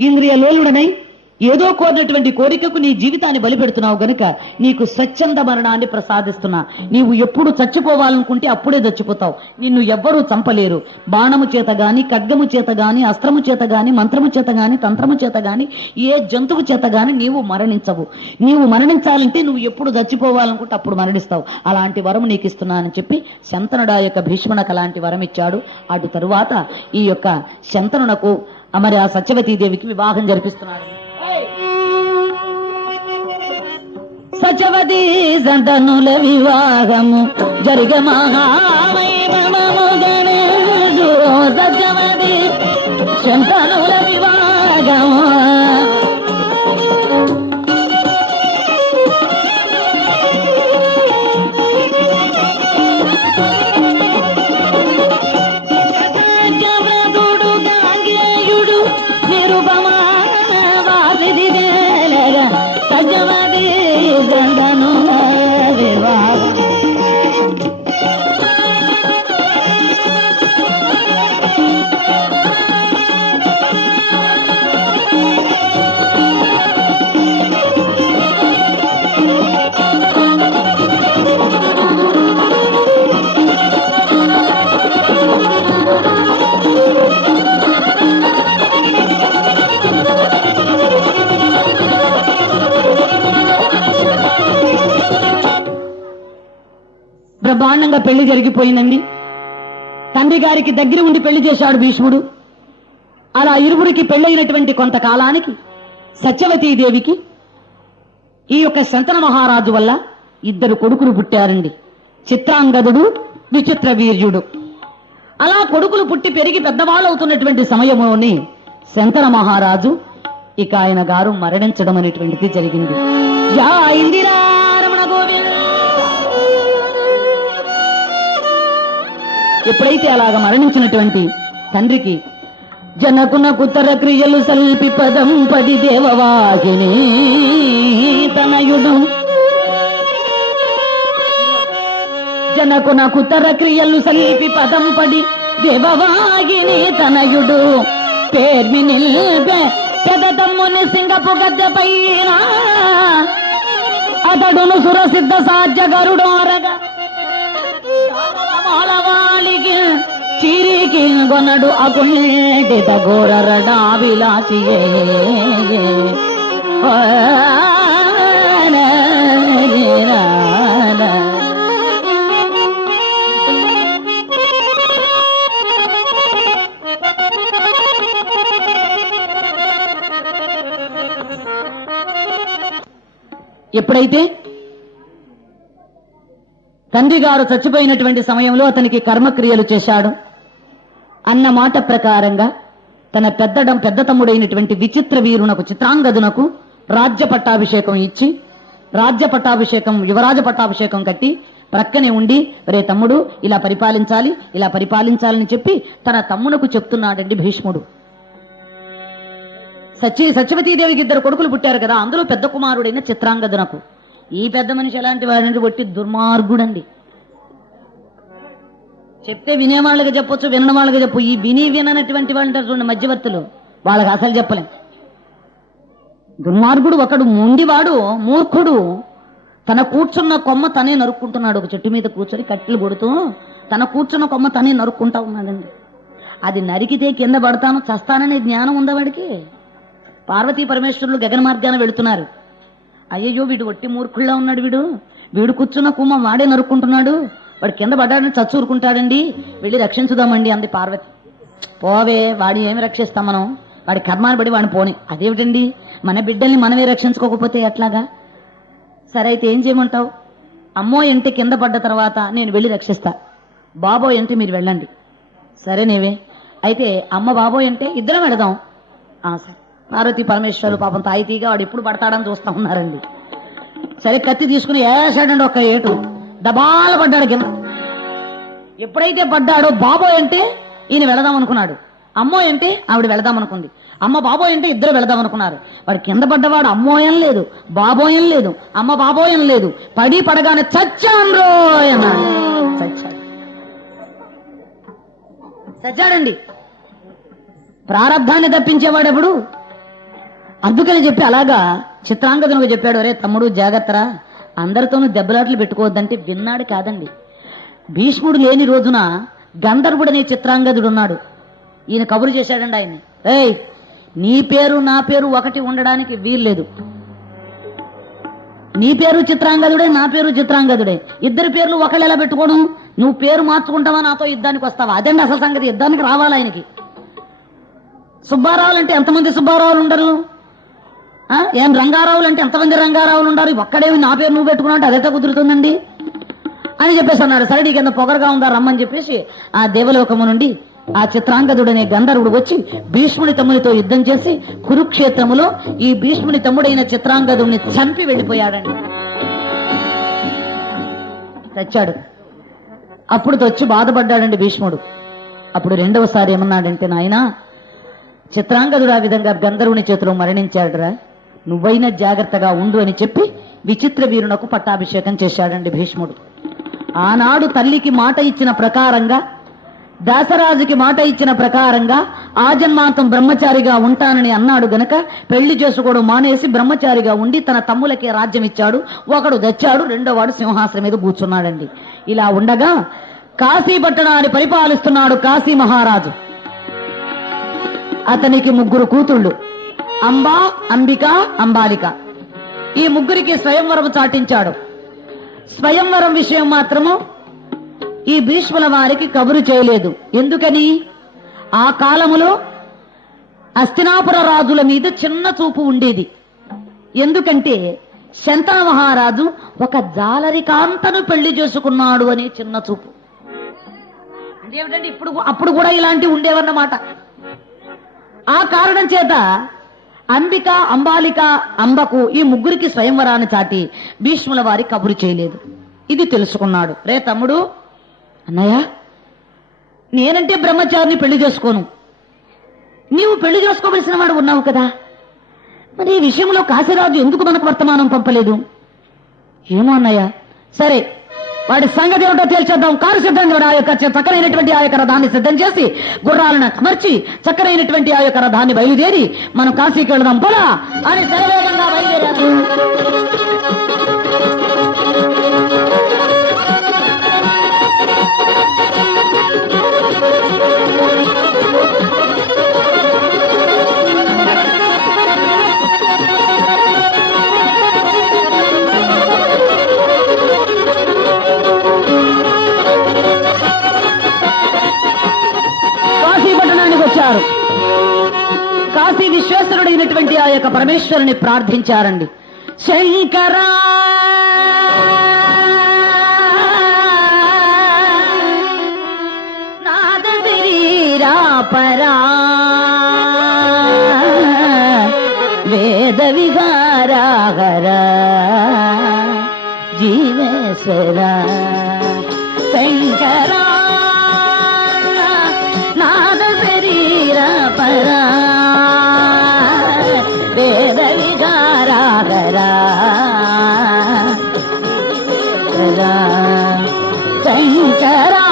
ఇంద్రియ లోలుడనై ఏదో కోరినటువంటి కోరికకు నీ జీవితాన్ని బలిపెడుతున్నావు గనుక నీకు స్వచ్ఛంద మరణాన్ని ప్రసాదిస్తున్నా. నీవు ఎప్పుడు చచ్చిపోవాలనుకుంటే అప్పుడే చచ్చిపోతావు. నిన్ను ఎవ్వరూ చంపలేరు. బాణము చేత గాని, ఖడ్గము చేత గాని, అస్త్రము చేత గాని, మంత్రము చేత గాని, తంత్రము చేత గాని, ఏ జంతువు చేత గాని నీవు మరణించవు. నీవు మరణించాలంటే నువ్వు ఎప్పుడు చచ్చిపోవాలనుకుంటే అప్పుడు మరణిస్తావు. అలాంటి వరం నీకు ఇస్తున్నానని చెప్పి శంతనుడు ఆ యొక్క భీష్మునకు అలాంటి వరం ఇచ్చాడు. అటు తరువాత ఈ యొక్క శంతనునకు మరి ఆ సత్యవతీదేవికి వివాహం జరిపిస్తున్నాడు. సచవతి సంతనుల వివాహము జరిగమహావైభవము గణేశు, సచవతి సంతనుల వివాహము బ్రహ్మాండంగా పెళ్లి జరిగిపోయిందండి. తండ్రి గారికి దగ్గర ఉండి పెళ్లి చేశాడు భీష్ముడు. అలా ఇరువురికి పెళ్ళైనటువంటి కొంతకాలానికి సత్యవతీదేవికి ఈ యొక్క శంతన మహారాజు వల్ల 2 కొడుకులు పుట్టారండి. చిత్రాంగదుడు, విచిత్ర వీర్యుడు. అలా కొడుకులు పుట్టి పెరిగి పెద్దవాళ్ళు అవుతున్నటువంటి సమయంలోనే శంతన మహారాజు ఇక ఆయన గారు మరణించడం అనేటువంటిది జరిగింది. ఎప్పుడైతే అలాగ మరణించినటువంటి తండ్రికి జనకునకు తర క్రియలు సల్పి పదం పది దేవవాహిని తనయుడు జనకునకు తర క్రియలు సల్పి పదం పడి దేవవాహిని తనయుడు పేర్మి నిల్పే పెద తమ్ముని సింగపు గద్దె పైన అతడును సురసిద్ధ సాధ్య గరుడోరగా వాళ్ళకి చిరికి కొనడు అగుండి తగోరడావిలాచియే ఎప్పుడైతే తండ్రి గారు చచ్చిపోయినటువంటి సమయంలో అతనికి కర్మక్రియలు చేశాడు అన్న మాట ప్రకారంగా తన పెద్ద తమ్ముడైనటువంటి విచిత్ర వీరునకు చిత్రాంగదునకు రాజ్య పట్టాభిషేకం ఇచ్చి యువరాజ పట్టాభిషేకం కట్టి ప్రక్కనే ఉండి రే తమ్ముడు ఇలా పరిపాలించాలని చెప్పి తన తమ్మునకు చెప్తున్నాడండి భీష్ముడు. సత్యవతీదేవికి 2 కొడుకులు పుట్టారు కదా, అందులో పెద్ద కుమారుడైన చిత్రాంగదునకు ఈ పెద్ద మనిషి ఎలాంటి వాడంటే ఒట్టి దుర్మార్గుడండి. చెప్తే వినేవాళ్ళకి చెప్పొచ్చు, వినని వాళ్ళకి చెప్పు. ఈ విననటువంటి వాళ్ళు చూడండి మధ్యవర్తులు, వాళ్ళకి అసలు చెప్పలేం. దుర్మార్గుడు ఒకడు, మొండివాడు, మూర్ఖుడు. తన కూర్చున్న కొమ్మ తనే నరుక్కుంటున్నాడు. ఒక చెట్టు మీద కూర్చొని కట్టెలు కొడుతూ తన కూర్చున్న కొమ్మ తనే నరుక్కుంటా ఉన్నాడండి. అది నరికితే కింద పడతాను చస్తాననే జ్ఞానం ఉందా వాడికి? పార్వతీ పరమేశ్వరులు గగన మార్గాన వెళుతున్నారు. అయ్యయ్యో వీడు ఒట్టి మూర్ఖుల్లా ఉన్నాడు, వీడు కూర్చున్న కుమ్మ వాడే నరుక్కుంటున్నాడు, వాడు కింద పడ్డాడని చచ్చూరుకుంటాడండి, వెళ్ళి రక్షించుదామండి అంది పార్వతి. పోవే, వాడిని ఏమి రక్షిస్తాం మనం, వాడి కర్మాన్ని బడి వాడిని పోని. అదేమిటండి, మన బిడ్డల్ని మనమే రక్షించుకోకపోతే ఎట్లాగా? సరే అయితే ఏం చేయమంటావు? అమ్మో అంటే కింద పడ్డ తర్వాత నేను వెళ్ళి రక్షిస్తా, బాబోయ్ అంటే మీరు వెళ్ళండి. సరేనేవే, అయితే అమ్మ బాబోయ్ అంటే ఇద్దరం వెళదాం. సరే. పార్వతీ పరమేశ్వరులు పాపం తాయితీగా వాడు ఎప్పుడు పడతాడని చూస్తా ఉన్నారండి. సరే కత్తి తీసుకుని వేసాడండి ఒక్క ఏటు, దబాల పడ్డాడు కింద. ఎప్పుడైతే పడ్డాడో బాబోయ్ అంటే ఈయన వెళదాం అనుకున్నాడు, అమ్మోయ్ అంటే ఆవిడ వెళదాం అనుకుంది. అమ్మ బాబోయ్ అంటే ఇద్దరు వెళదాం అనుకున్నారు. వాడు కింద పడ్డవాడు అమ్మోయం లేదు, బాబోయం లేదు, అమ్మ బాబోయం లేదు. పడగానే చచ్చాను రోయ్ అన్నాడు. చచ్చాడండి. ప్రారంధాన్ని తప్పించేవాడెప్పుడు? అందుకని చెప్పి అలాగా చిత్రాంగదునికి చెప్పాడు, అరే తమ్ముడు జాగ్రత్తరా, అందరితోనూ దెబ్బలాట్లు పెట్టుకోవద్దంటే విన్నాడు కాదండి. భీష్ముడు లేని రోజున గంధర్వుడనే చిత్రాంగదుడు ఉన్నాడు. ఈయన కబురు చేశాడండి ఆయన్ని, ఏయ్ నీ పేరు నా పేరు ఒకటి ఉండడానికి వీల్లేదు, నీ పేరు చిత్రాంగదుడే నా పేరు చిత్రాంగదుడే, ఇద్దరి పేర్లు ఒకళ్ళు ఎలా పెట్టుకోవడం? నువ్వు పేరు మార్చుకుంటావా నాతో యుద్ధానికి వస్తావా? అదండి అసలు సంగతి. యుద్ధానికి రావాలి ఆయనకి. సుబ్బారావులు అంటే ఎంతమంది సుబ్బారావులు ఉండరు? ఏం రంగారావులు అంటే ఎంతమంది రంగారావులు ఉండరు? ఒక్కడేమి నా పేరు నువ్వు పెట్టుకున్నావు అదైతే కుదురుతుందండి అని చెప్పేసి అన్నాడు. సరే నీ కింద పొగరగా ఉందా రమ్మని చెప్పేసి ఆ దేవలోకము నుండి ఆ చిత్రాంగదుడనే గంధర్వుడు వచ్చి భీష్ముడి తమ్మునితో యుద్ధం చేసి కురుక్షేత్రములో ఈ భీష్ముడి తమ్ముడైన చిత్రాంగదుడిని చంపి వెళ్ళిపోయాడండి. తెచ్చాడు. అప్పుడు తెచ్చి బాధపడ్డాడండి భీష్ముడు. అప్పుడు రెండవసారి ఏమన్నాడంటే, నాయనా చిత్రాంగదుడు ఆ విధంగా గంధర్వుని చేతిలో మరణించాడురా, నువ్వైనా జాగ్రత్తగా ఉండు అని చెప్పి విచిత్ర వీరునకు పట్టాభిషేకం చేశాడండి భీష్ముడు. ఆనాడు తల్లికి మాట ఇచ్చిన ప్రకారంగా, దాసరాజుకి మాట ఇచ్చిన ప్రకారంగా ఆజన్మాంతం బ్రహ్మచారిగా ఉంటానని అన్నాడు గనక పెళ్లి చేసుకోవడం మానేసి బ్రహ్మచారిగా ఉండి తన తమ్ములకే రాజ్యం ఇచ్చాడు. ఒకడు తెచ్చాడు, రెండో వాడు సింహాసనం మీద కూర్చున్నాడండి. ఇలా ఉండగా కాశీ పట్టణాన్ని పరిపాలిస్తున్నాడు కాశీ మహారాజు. అతనికి 3 కూతుళ్ళు, అంబా, అంబిక, అంబాలిక. ఈ 3కి స్వయంవరం చాటించాడు. స్వయంవరం విషయం మాత్రము ఈ భీష్ముల వారికి కబురు చేయలేదు. ఎందుకని? ఆ కాలములో హస్తినాపుర రాజుల మీద చిన్న చూపు ఉండేది. ఎందుకంటే శంతన మహారాజు ఒక జాలరికాంతను పెళ్లి చేసుకున్నాడు అనే చిన్న చూపు. అదేమిటంటే అప్పుడు కూడా ఇలాంటివి ఉండేవన్నమాట. ఆ కారణం చేత అంబిక, అంబాలిక, అంబకు ఈ ముగ్గురికి స్వయంవరాన్ని చాటి భీష్ముల వారి కబురు చేయలేదు. ఇది తెలుసుకున్నాడు. రే తమ్ముడు, అన్నయ్య, నేనంటే బ్రహ్మచారిని పెళ్లి చేసుకోను, నీవు పెళ్లి చేసుకోవలసిన వాడు ఉన్నావు కదా, మరి ఈ విషయంలో కాశీరాజు ఎందుకు మనకు వర్తమానం పంపలేదు? ఏమో అన్నయ్య, సరే వాడి సంగతి ఏమిటో తేల్చేద్దాం. కారు సిద్ధం కూడా ఆ యొక్క చక్కనైనటువంటి ఆ యొక్క రథాన్ని సిద్ధం చేసి గుర్రాలను అమర్చి చక్కనైనటువంటి ఆ యొక్క రథాన్ని బయలుదేరి మనం కాశీకి వెళదాం పోలా అని శరవేగంగా బయలుదేరారు. కాశీ విశ్వేశ్వరుడైనటువంటి ఆ యొక్క పరమేశ్వరుని ప్రార్థించారండి. శంకరా నాద శరీరాపరా వేద విహారాహరా జీవేశ్వరా శంకరా నాద శరీరాపరా వేద విహారాహరా శంకరా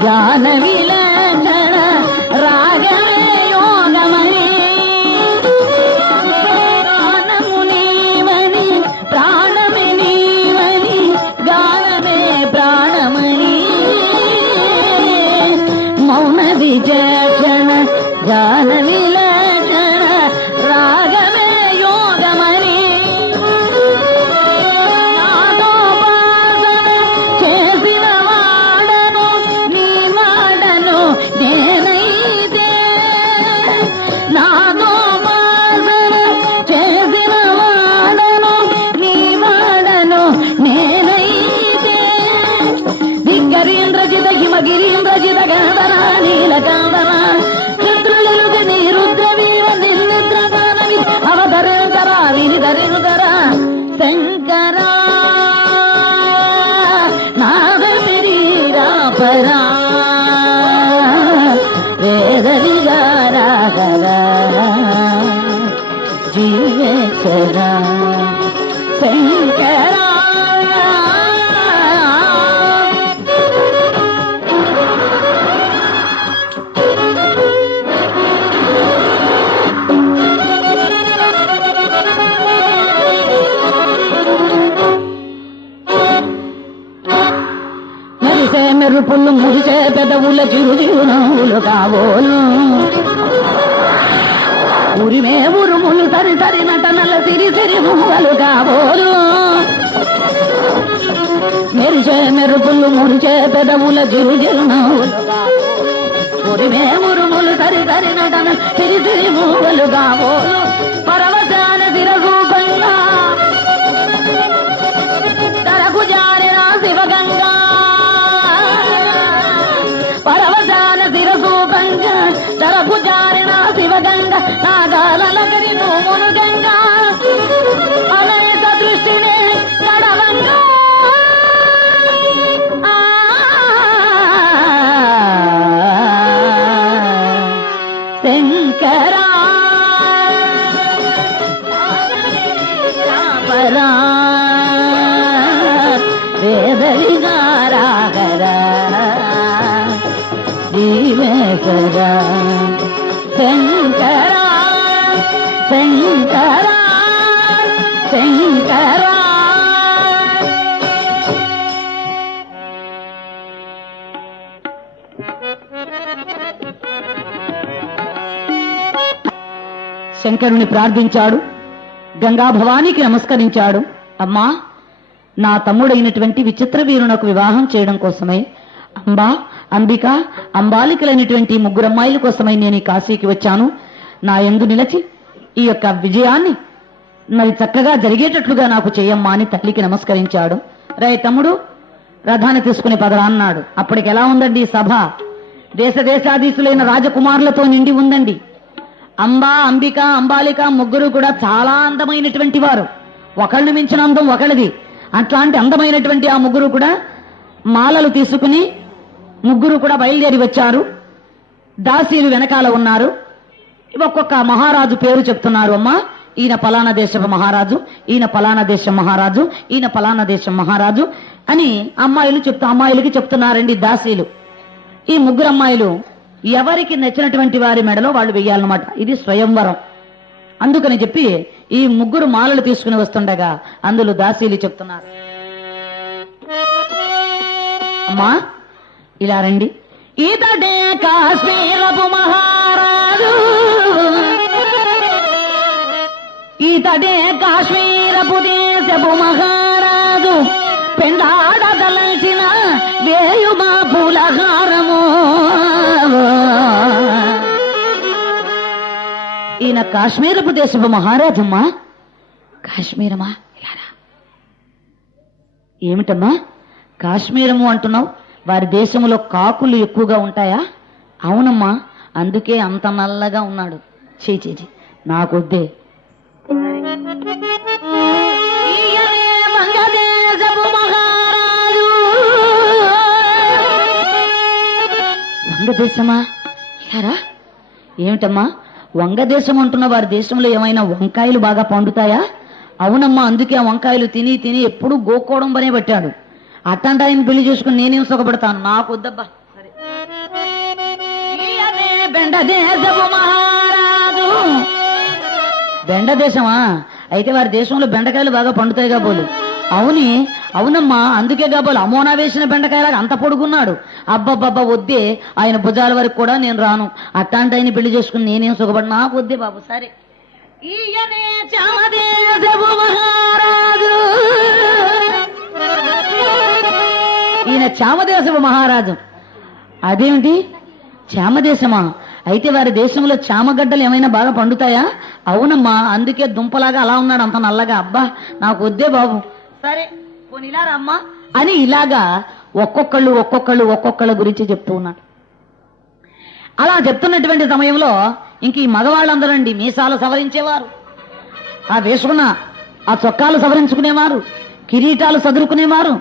జ్ఞాన విలక్షణ రాగమే యోగమణి ప్రాణము నీవని ప్రాణమే నీవని గానమే ప్రాణమణి మౌన విచక్షణ జ్ఞాన విలక్షణ రాగమే యోగమణి గిరీంద్రజిత గంధరా నీలకందరా చంద్రులుగ నిరుద్రవీవ నిర్నిద్రగానవి అవధరేందరా వినిధరేందరా శంకరా నాద శరీరాపరా వేద విహారాహరా జీవేశ్వరా శంకరా మెరుపులు మురిసే పెదవుల చిరుచిరునవ్వులు కాబోలు ఉరిమే ఉరుములు సరి సరి నటనల సిరి సిరి మువ్వలు కాబోలు మెరిసే మెరుపులు మురిసే పెదవుల చిరుచిరునవ్వులు ఉరిమే ఉరుములు సరి సరి నటన సిరి సిరి మువ్వలు కాబోలు పరవశాన శిరరూపంగా తరకు జారిన శివగంగా పరవశాన శిరసూపంగా తరకు జారిన శివగంగ నాగాలకరి నోమును గంగా అనేక దృష్టినే నడవంగా శంకరా పరా జీవేశ్వరా శంకరా శంకరా శంకరా. శంకరుని ప్రార్థించాడు, గంగా భవానికి నమస్కరించాడు. అమ్మా, నా తమ్ముడైనటువంటి విచిత్ర వీరునకు వివాహం చేయడం కోసమై అంబా, అంబిక, అంబాలికలైనటువంటి ముగ్గురు అమ్మాయిల కోసమై నేను ఈ కాశీకి వచ్చాను. నా యందు నిలచి ఈ యొక్క విజయాన్ని మరి చక్కగా జరిగేటట్లుగా నాకు చేయమ్మా అని తల్లికి నమస్కరించాడు. రే తమ్ముడు, రథాన్ని తీసుకుని పదరా అన్నాడు. అప్పటికి ఎలా ఉందండి సభ? దేశ దేశాధీశులైన రాజకుమారులతో నిండి ఉందండి. అంబా, అంబిక, అంబాలిక ముగ్గురు కూడా చాలా అందమైనటువంటి వారు. ఒకళ్ళని మించిన అందం ఒకళ్ళది. అట్లాంటి అందమైనటువంటి ఆ ముగ్గురు కూడా మాలలు తీసుకుని ముగ్గురు కూడా బయలుదేరి వచ్చారు. దాసీలు వెనకాల ఉన్నారు. ఒక్కొక్క మహారాజు పేరు చెప్తున్నారు. అమ్మా, ఈయన పలానా దేశపు మహారాజు, ఈయన పలానా దేశం మహారాజు, ఈయన పలానా దేశం మహారాజు అని అమ్మాయిలకి చెప్తున్నారండి దాసీలు. ఈ ముగ్గురు అమ్మాయిలు ఎవరికి నచ్చినటువంటి వారి మెడలో వాళ్ళు వెయ్యాలన్నమాట. ఇది స్వయంవరం. అందుకని చెప్పి ఈ ముగ్గురు మాలలు తీసుకుని వస్తుండగా అందులో దాసీలు చెప్తున్నారు, అమ్మా ఇలా రండి. ఇతడే కాశ్మీరపు మహారాజు, ఇతడే కాశ్మీరపు దేశపు మహారాజు, పెండాడదలసిన వేయుమా పులహారము. ఈయన కాశ్మీరపు దేశపు మహారాజమ్మా. కాశ్మీరమా? ఏమిటమ్మా కాశ్మీరము అంటున్నావు? వారి దేశంలో కాకులు ఎక్కువగా ఉంటాయా? అవునమ్మా, అందుకే అంత నల్లగా ఉన్నాడు. చీ నాకొద్దే. వంగదేశమా? యారా ఏమిటమ్మా వంగదేశం అంటున్న వారి దేశంలో ఏమైనా వంకాయలు బాగా పండుతాయా? అవునమ్మా, అందుకే ఆ వంకాయలు తిని తిని ఎప్పుడు గోకోవడం పనే పట్టాడు. అట్లాంటి ఆయన పెళ్లి చేసుకుని నేనేం సుఖపడతాను? నాకు వద్దబ్బా. సరే, బెండదేశపు మహారాజు. బెండదేశమా? అయితే వారి దేశంలో బెండకాయలు బాగా పండుతాయి కాబోలు. అవునమ్మా, అందుకే కాబోలు అమోనా వేసిన బెండకాయలాగా అంత పొడుగున్నాడు. అబ్బబ్బబ్బా వద్దే, ఆయన భుజాల వరకు కూడా నేను రాను. అట్లాంటి ఆయన పెళ్లి చేసుకుని నేనేం సుఖపడి నాకు వద్దే బాబు. సరే, ఈయనే చామదేశపు మహారాజు. ఈయన చామదేశపు మహారాజు. అదేమిటి చామదేశమా? అయితే వారి దేశంలో చామగడ్డలు ఏమైనా బాగా పండుతాయా? అవునమ్మా, అందుకే దుంపలాగా అలా ఉన్నాడు అంత నల్లగా. అబ్బా నాకు వద్దే బాబు. సరే పోనీ ఇలా రమ్మా అని ఇలాగా ఒక్కొక్కళ్ళు గురించి చెప్తూ ఉన్నాడు. అలా చెప్తున్నటువంటి సమయంలో ఇంక ఈ మగవాళ్ళందరండి మీసాలు సవరించేవారు, ఆ వేసుకున్న ఆ చొక్కాలు సవరించుకునేవారు, కిరీటాలు సదురుకునేవారు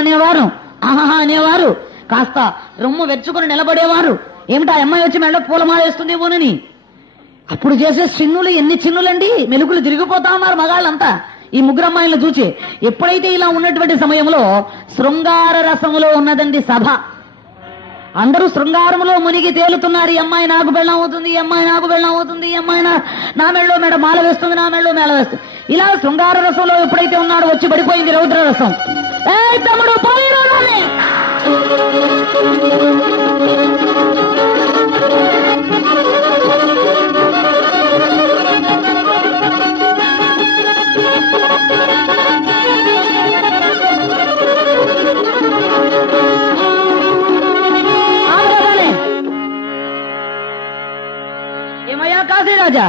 అనేవారు, ఆహా అనేవారు, కాస్త రొమ్ము వెచ్చుకుని నిలబడేవారు. ఏమిటా అమ్మాయి వచ్చి మెళ్ళ పూలమాల వేస్తుందేమోనని. అప్పుడు చేసే చిన్నులు ఎన్ని చిన్నులండి, మెలుగులు తిరిగిపోతా ఉన్నారు మగాళ్ళంతా ఈ ముగ్గురు అమ్మాయిలను చూచి. ఎప్పుడైతే ఇలా ఉన్నటువంటి సమయంలో శృంగార రసములో ఉన్నదండి సభ. అందరూ శృంగారంలో మునిగి తేలుతున్నారు. ఈ అమ్మాయి నాకు బెళ్ళం అవుతుంది, ఈ అమ్మాయి నాకు బెళ్ళం అవుతుంది, ఈ అమ్మాయి నా మెళ్ళో మెడ మాల వేస్తుంది, నా మెళ్ళో మేళ వేస్తుంది. ఇలా శృంగార రసంలో ఎప్పుడైతే ఉన్నాడో వచ్చి పడిపోయింది రౌద్ర రసం. తమ్ముడు పోయి ఏమయ్యా కాశీరాజా,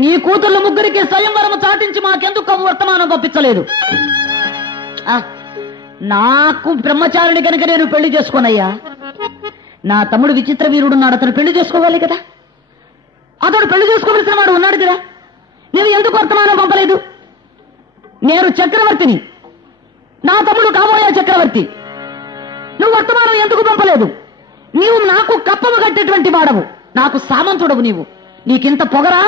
నీ కూతుళ్ళు ముగ్గురికి స్వయంవరము చాటించి మాకెందుకు వర్తమానం పంపించలేదు? నాకు బ్రహ్మచారిని కనుక నేను పెళ్లి చేసుకోనయ్యా. నా తమ్ముడు విచిత్ర వీరుడున్నాడు, అతను పెళ్లి చేసుకోవాలి కదా, అతడు పెళ్లి చేసుకోవలసిన వాడు ఉన్నాడు కదా, నేను ఎందుకు వర్తమానం పంపలేదు? నేను చక్రవర్తిని, నా తమ్ముడు కాబోయే చక్రవర్తి, నువ్వు వర్తమానం ఎందుకు పంపలేదు? నీవు నాకు కప్పము కట్టేటువంటి వాడవు, నాకు సామంతుడవు నీవు. నీకింత పొగరా?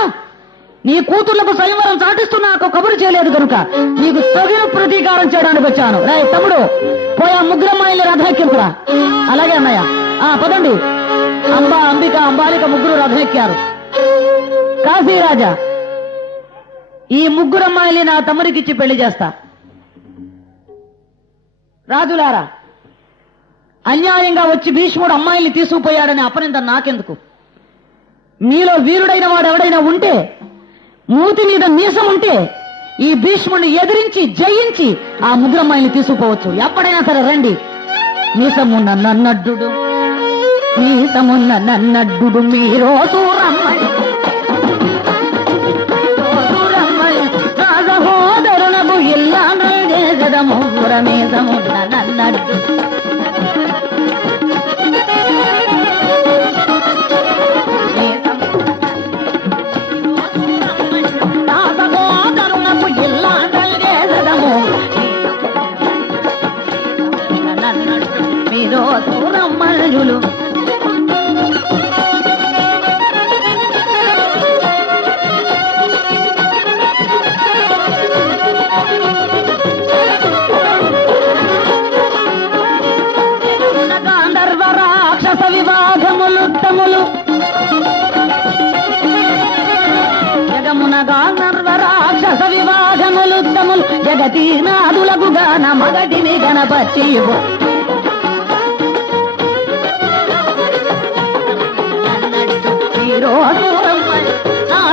నీ కూతుర్లకు స్వయంవరం చాటిస్తూ నాకు కబురు చేయలేదు కనుక నీకు తగిన ప్రతీకారం చేయడానికి వచ్చాను. రే తమ్ముడు, పోయా ముగ్గురమ్మాయిని రథమెక్కించురా. అలాగే అన్నయ్య. పదండి. అంబిక అంబాలిక ముగ్గురు రథమెక్కారు. కాశీరాజా, ఈ ముగ్గురమ్మాయిని నా తమ్ముడికిచ్చి పెళ్లి చేస్తా. రాజులారా, అన్యాయంగా వచ్చి భీష్ముడు అమ్మాయిల్ని తీసుకుపోయాడని అపనింద నాకెందుకు? మీలో వీరుడైన వాడు ఎవడైనా ఉంటే, మూతి మీద మీసం ఉంటే, ఈ భీష్ముడిని ఎదిరించి జయించి ఆ ముగ్గురమ్మాయిల్ని తీసుకుపోవచ్చు. ఎప్పుడైనా సరే రండి. మీసమున్న నన్నడ్డు, మీసమున్న నన్నడ్డు మీరో సూరమ్మాయి, రాజహోదరునకు ఇల్లా నల్గేదముర మీసమున్న నన్నడ్డు. సూరమ్మలు గాంధర్వ రాక్షస వివాహములుత్తములు, జగమున గాంధర్వ రాక్షస వివాహములుత్తములు, జగతీనాదులకు గాన మగటిని గణపతి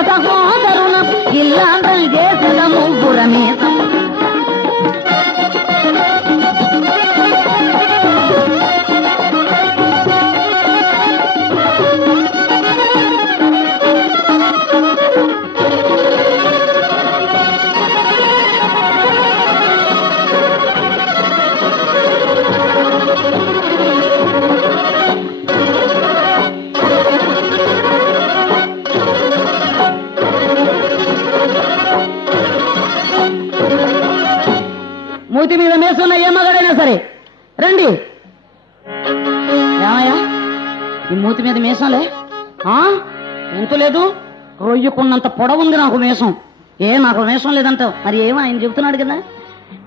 సహోదరులం ఇల్లాండ్రల్ చేసదము పురమేతం. మూతి మీద మేసున్న ఏ మగాడైనా సరే రండి. ఏమయ్యా, ఈ మూతి మీద మేసంలే ఎంత లేదు, రొయ్యకున్నంత పొడవుంది నాకు మేసం. నాకు మేసం లేదంటావు, మరి ఏమో ఆయన చెబుతున్నాడు కదా.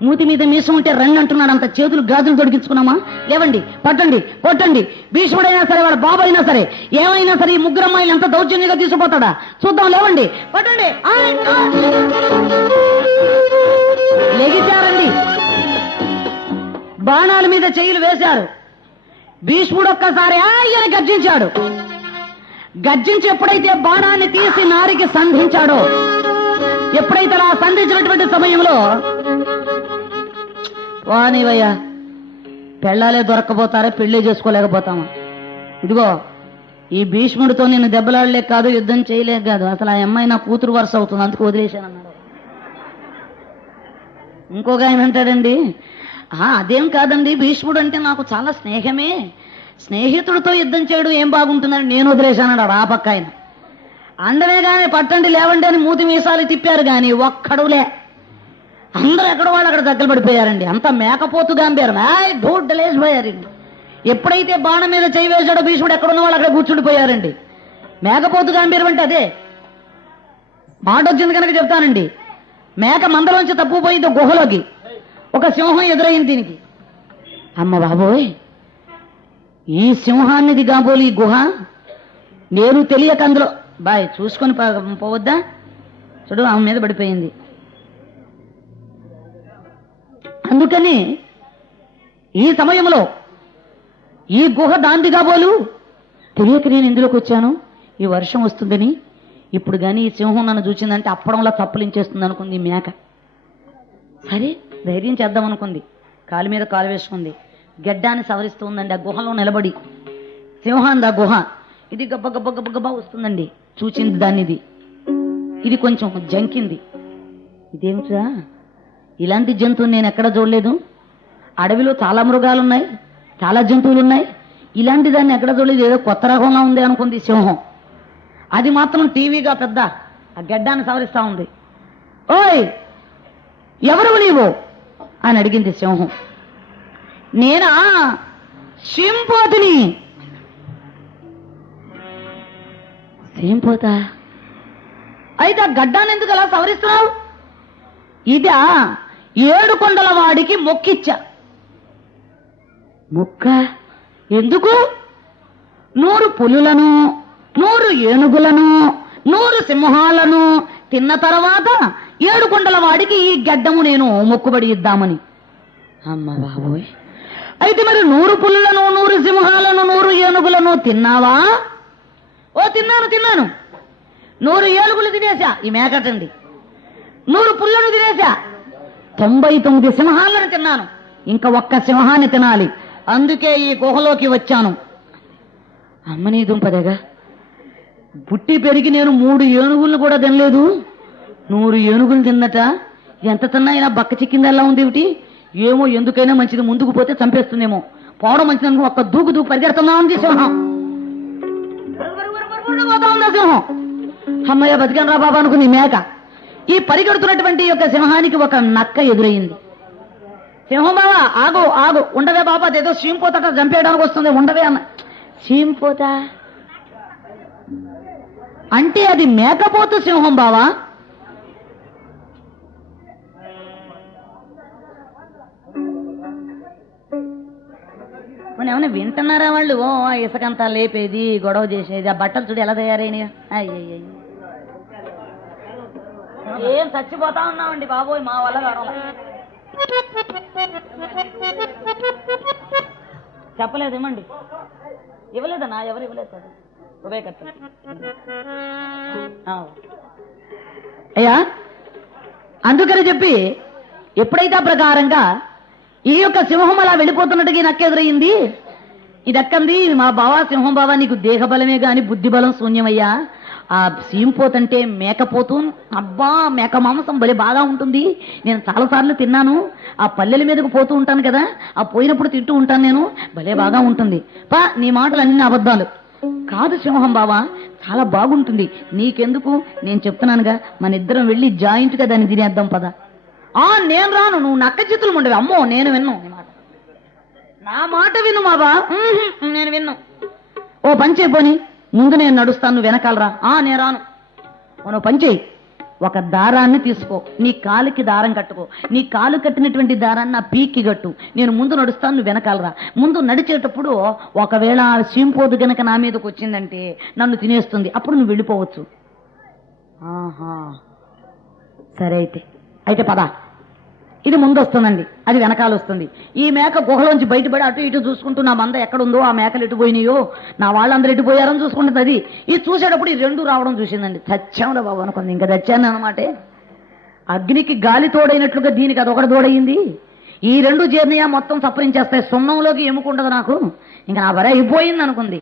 మూతి మీద మీసం ఉంటే రండి అంటున్నాడు. అంత చేతులు గాజులు తొడిగించుకున్నామా? లేవండి, పట్టండి, కొట్టండి. భీష్ముడైనా సరే, వాడు బాబు అయినా సరే, ఏమైనా సరే ఈ ముగ్గురు అమ్మాయిలు ఎంత దౌర్జన్యంగా తీసుకుపోతాడా చూద్దాం. లేవండి, పట్టండి. లెగిచారండి. బాణాల మీద చెయ్యిలు వేశారు. భీష్ముడు ఒక్కసారి ఆయన గర్జించాడు. గర్జించి ఎప్పుడైతే బాణాన్ని తీసి నారికి సంధించాడో, ఎప్పుడైతే అలా సంధించినటువంటి సమయంలో, వానివయ్యా పెళ్ళాలే దొరక్కపోతారా, పెళ్లి చేసుకోలేకపోతామా? ఇదిగో ఈ భీష్ముడితో నేను దెబ్బలాడలేక కాదు, యుద్ధం చేయలేక కాదు, అసలు ఆ అమ్మాయి నా కూతురు వరుస అవుతుంది, అందుకు వదిలేశాను అన్నాడు. ఇంకొక ఆయన అంటాడండి, అదేం కాదండి, భీష్ముడు అంటే నాకు చాలా స్నేహమే, స్నేహితుడితో యుద్ధం చేయడం ఏం బాగుంటుందని నేను వదిలేశానన్నాడు ఆ పక్క ఆయన. అందరే గాని పట్టండి, లేవండి అని మూతి మీసాలు తిప్పారు గాని ఒక్కడులే. అందరూ ఎక్కడ వాళ్ళు అక్కడ దగ్గర పడిపోయారండి. అంత మేకపోతు గాంభీరం లేచిపోయారు. ఎప్పుడైతే బాణం మీద చేయి వేశాడో భీష్ముడు ఎక్కడున్న వాళ్ళు అక్కడ కూర్చుండిపోయారండి. మేకపోతు గాంభీరం అంటే అదే. మాట వచ్చింది కనుక చెప్తానండి. మేక మందలోంచి తప్పుపోయింది గుహలోకి, ఒక సింహం ఎదురైంది దీనికి. అమ్మ బాబోయ్, ఈ సింహాన్నిది కాబోలు ఈ గుహ, నేను తెలియక అందులో బాయ్ చూసుకొని పోవద్దా? చూడు ఆమె మీద పడిపోయింది. అందుకని ఈ సమయంలో ఈ గుహ దాంది కాబోలు తెలియక నేను ఇందులోకి వచ్చాను. ఈ వర్షం వస్తుందని, ఇప్పుడు కానీ ఈ సింహం నన్ను చూసిందంటే అప్పడంలా తప్పులించేస్తుంది అనుకుంది ఈ మేక. సరే ధైర్యం చేద్దాం అనుకుంది. కాలు మీద కాలు వేసుకుంది. గెడ్డాన్ని సవరిస్తూ ఉందండి. ఆ గుహలో నిలబడి సింహాన్ని, ఆ గుహ ఇది గబ్బ గబ్బ గబ్బ గబ్బా వస్తుందండి. చూచింది దాన్ని, ఇది కొంచెం జంకింది. ఇదేమిట్రా, ఇలాంటి జంతువుని నేను ఎక్కడ చూడలేదు. అడవిలో చాలా మృగాలున్నాయి, చాలా జంతువులు ఉన్నాయి, ఇలాంటి దాన్ని ఎక్కడ చూడలేదు. ఏదో కొత్త రకంగా ఉంది అనుకుంది సింహం. అది మాత్రం టీవీగా పెద్ద ఆ గెడ్డాన్ని సవరిస్తా ఉంది. ఓయ్ ఎవరు నీవు అని అడిగింది సింహం. నేనా సింపోతిని. సింపోతా? అయితే ఆ గడ్డాన్ని ఎందుకు అలా సవరిస్తున్నావు? ఇదా 7 కొండల వాడికి మొక్కిచ్చా. మొక్క ఎందుకు? 100 పులులను, 100 ఏనుగులను, 100 సింహాలను తిన్న తర్వాత 7 కొండల వాడికి ఈ గడ్డము నేను మొక్కుబడి ఇద్దామని. అమ్మ బాబోయ్, అయితే మరి 100 పులులను, 100 సింహాలను, 100 ఏనుగులను తిన్నావా? ఓ తిన్నాను. 100 ఏనుగులు తినేసా, ఈ మేకటండి. 100 పుల్లను తినేసా, 99 సింహాలను తిన్నాను. ఇంకా ఒక్క సింహాన్ని తినాలి, అందుకే ఈ గుహలోకి వచ్చాను. అమ్మని దుంపదగా, పుట్టి పెరిగి నేను 3 ఏనుగులను కూడా తినలేదు. 100 ఏనుగులు తిన్నట. ఎంత తిన్నా అయినా బక్క చిక్కిందల్లా ఉంది ఏమిటి? ఏమో, ఎందుకైనా మంచిది, ముందుకు పోతే చంపేస్తుందేమో. పోవడం మంచిది, ఒక్క దూకు పరిగెడుతున్నా ఉంది సింహం. పోతా ఉందా సింహం? అమ్మయ్య బతికాను రా బాబా అనుకుంది మేక. ఈ పరిగెడుతున్నటువంటి యొక్క సింహానికి ఒక నక్క ఎదురయ్యింది. సింహం బాబా ఆగు, ఉండవే బాబా, అదేదో చీంపోతట చంపేయడానికి వస్తుంది, ఉండవే అన్న. చీంపోత అంటే అది మేకపోతు సింహం బావా. ఏమన్నా వింటున్నారా వాళ్ళు? ఓ ఇసుకంతా లేపేది, గొడవ చేసేది, ఆ బట్టలు చూడు ఎలా తయారైనయా. అయ్యయ్య, ఏం చచ్చిపోతా ఉన్నామండి బాబోయ్, మా వల్ల చెప్పలేదేమండి? ఇవ్వలేదన్నా, ఎవరు ఇవ్వలేదు కదా. అయ్యా, అందుకని చెప్పి ఎప్పుడైతే ప్రకారంగా ఈ యొక్క సింహం అలా వెళ్ళిపోతున్నట్టుగా నక్క ఎదురయ్యింది. ఇది ఎక్కంది, మా బావా సింహం బావా, నీకు దేహబలమే గాని బుద్ధి బలం శూన్యమయ్యా. ఆ సీంపోతంటే మేకపోతు, అబ్బా మేక మాంసం భలే బాగా ఉంటుంది, నేను చాలాసార్లు తిన్నాను. ఆ పల్లెల మీదకు పోతూ ఉంటాను కదా, ఆ పోయినప్పుడు తింటూ ఉంటాను నేను, భలే బాగా ఉంటుంది. పా, నీ మాటలు అన్ని అబద్ధాలు కాదు సింహం బావా, చాలా బాగుంటుంది. నీకెందుకు, నేను చెప్తున్నానుగా, మన ఇద్దరం వెళ్ళి జాయింట్ గా దాన్ని తినేద్దాం పద. నేను రాను, నువ్వు నక్క చిత్తులు ఉండవు. అమ్మో, నేను విన్ను నీ మాట, నా మాట విను బాబా. నేను విన్ను. ఓ పంచే పోని, ముందు నేను నడుస్తాను, నువ్వు వెనకాలరా. నేను రాను. నువ్వు పంచేయి, ఒక దారాన్ని తీసుకో, నీ కాలుకి దారం కట్టుకో, నీ కాలు కట్టినటువంటి దారాన్ని నా పీక్కి కట్టు, నేను ముందు నడుస్తాను, నువ్వు వెనకాలరా. ముందు నడిచేటప్పుడు ఒకవేళ సింపోదు గనక నా మీదకి వచ్చిందంటే నన్ను తినేస్తుంది, అప్పుడు నువ్వు వెళ్ళిపోవచ్చు. సరే అయితే పద. ఇది ముందు వస్తుందండి, అది వెనకాల వస్తుంది. ఈ మేక గుహలోంచి బయటపడి అటు ఇటు చూసుకుంటూ నా మంద ఎక్కడుందో, ఆ మేకలు ఎటు పోయినాయో, నా వాళ్ళందరూ ఎటు పోయారని చూసుకుంటుంది. అది ఇది చూసేటప్పుడు ఈ 2 రావడం చూసిందండి. చచ్చాంరా బాబు అనుకుంది, ఇంకా చచ్చాను అనమాటే. అగ్నికి గాలి తోడైనట్లుగా దీనికి అదొకటి తోడయింది. ఈ 2 జర్నీయా మొత్తం సఫరించేస్తాయి, సున్నంలోకి ఎముకుండదు నాకు, ఇంకా నా బరే అయిపోయింది అనుకుంది.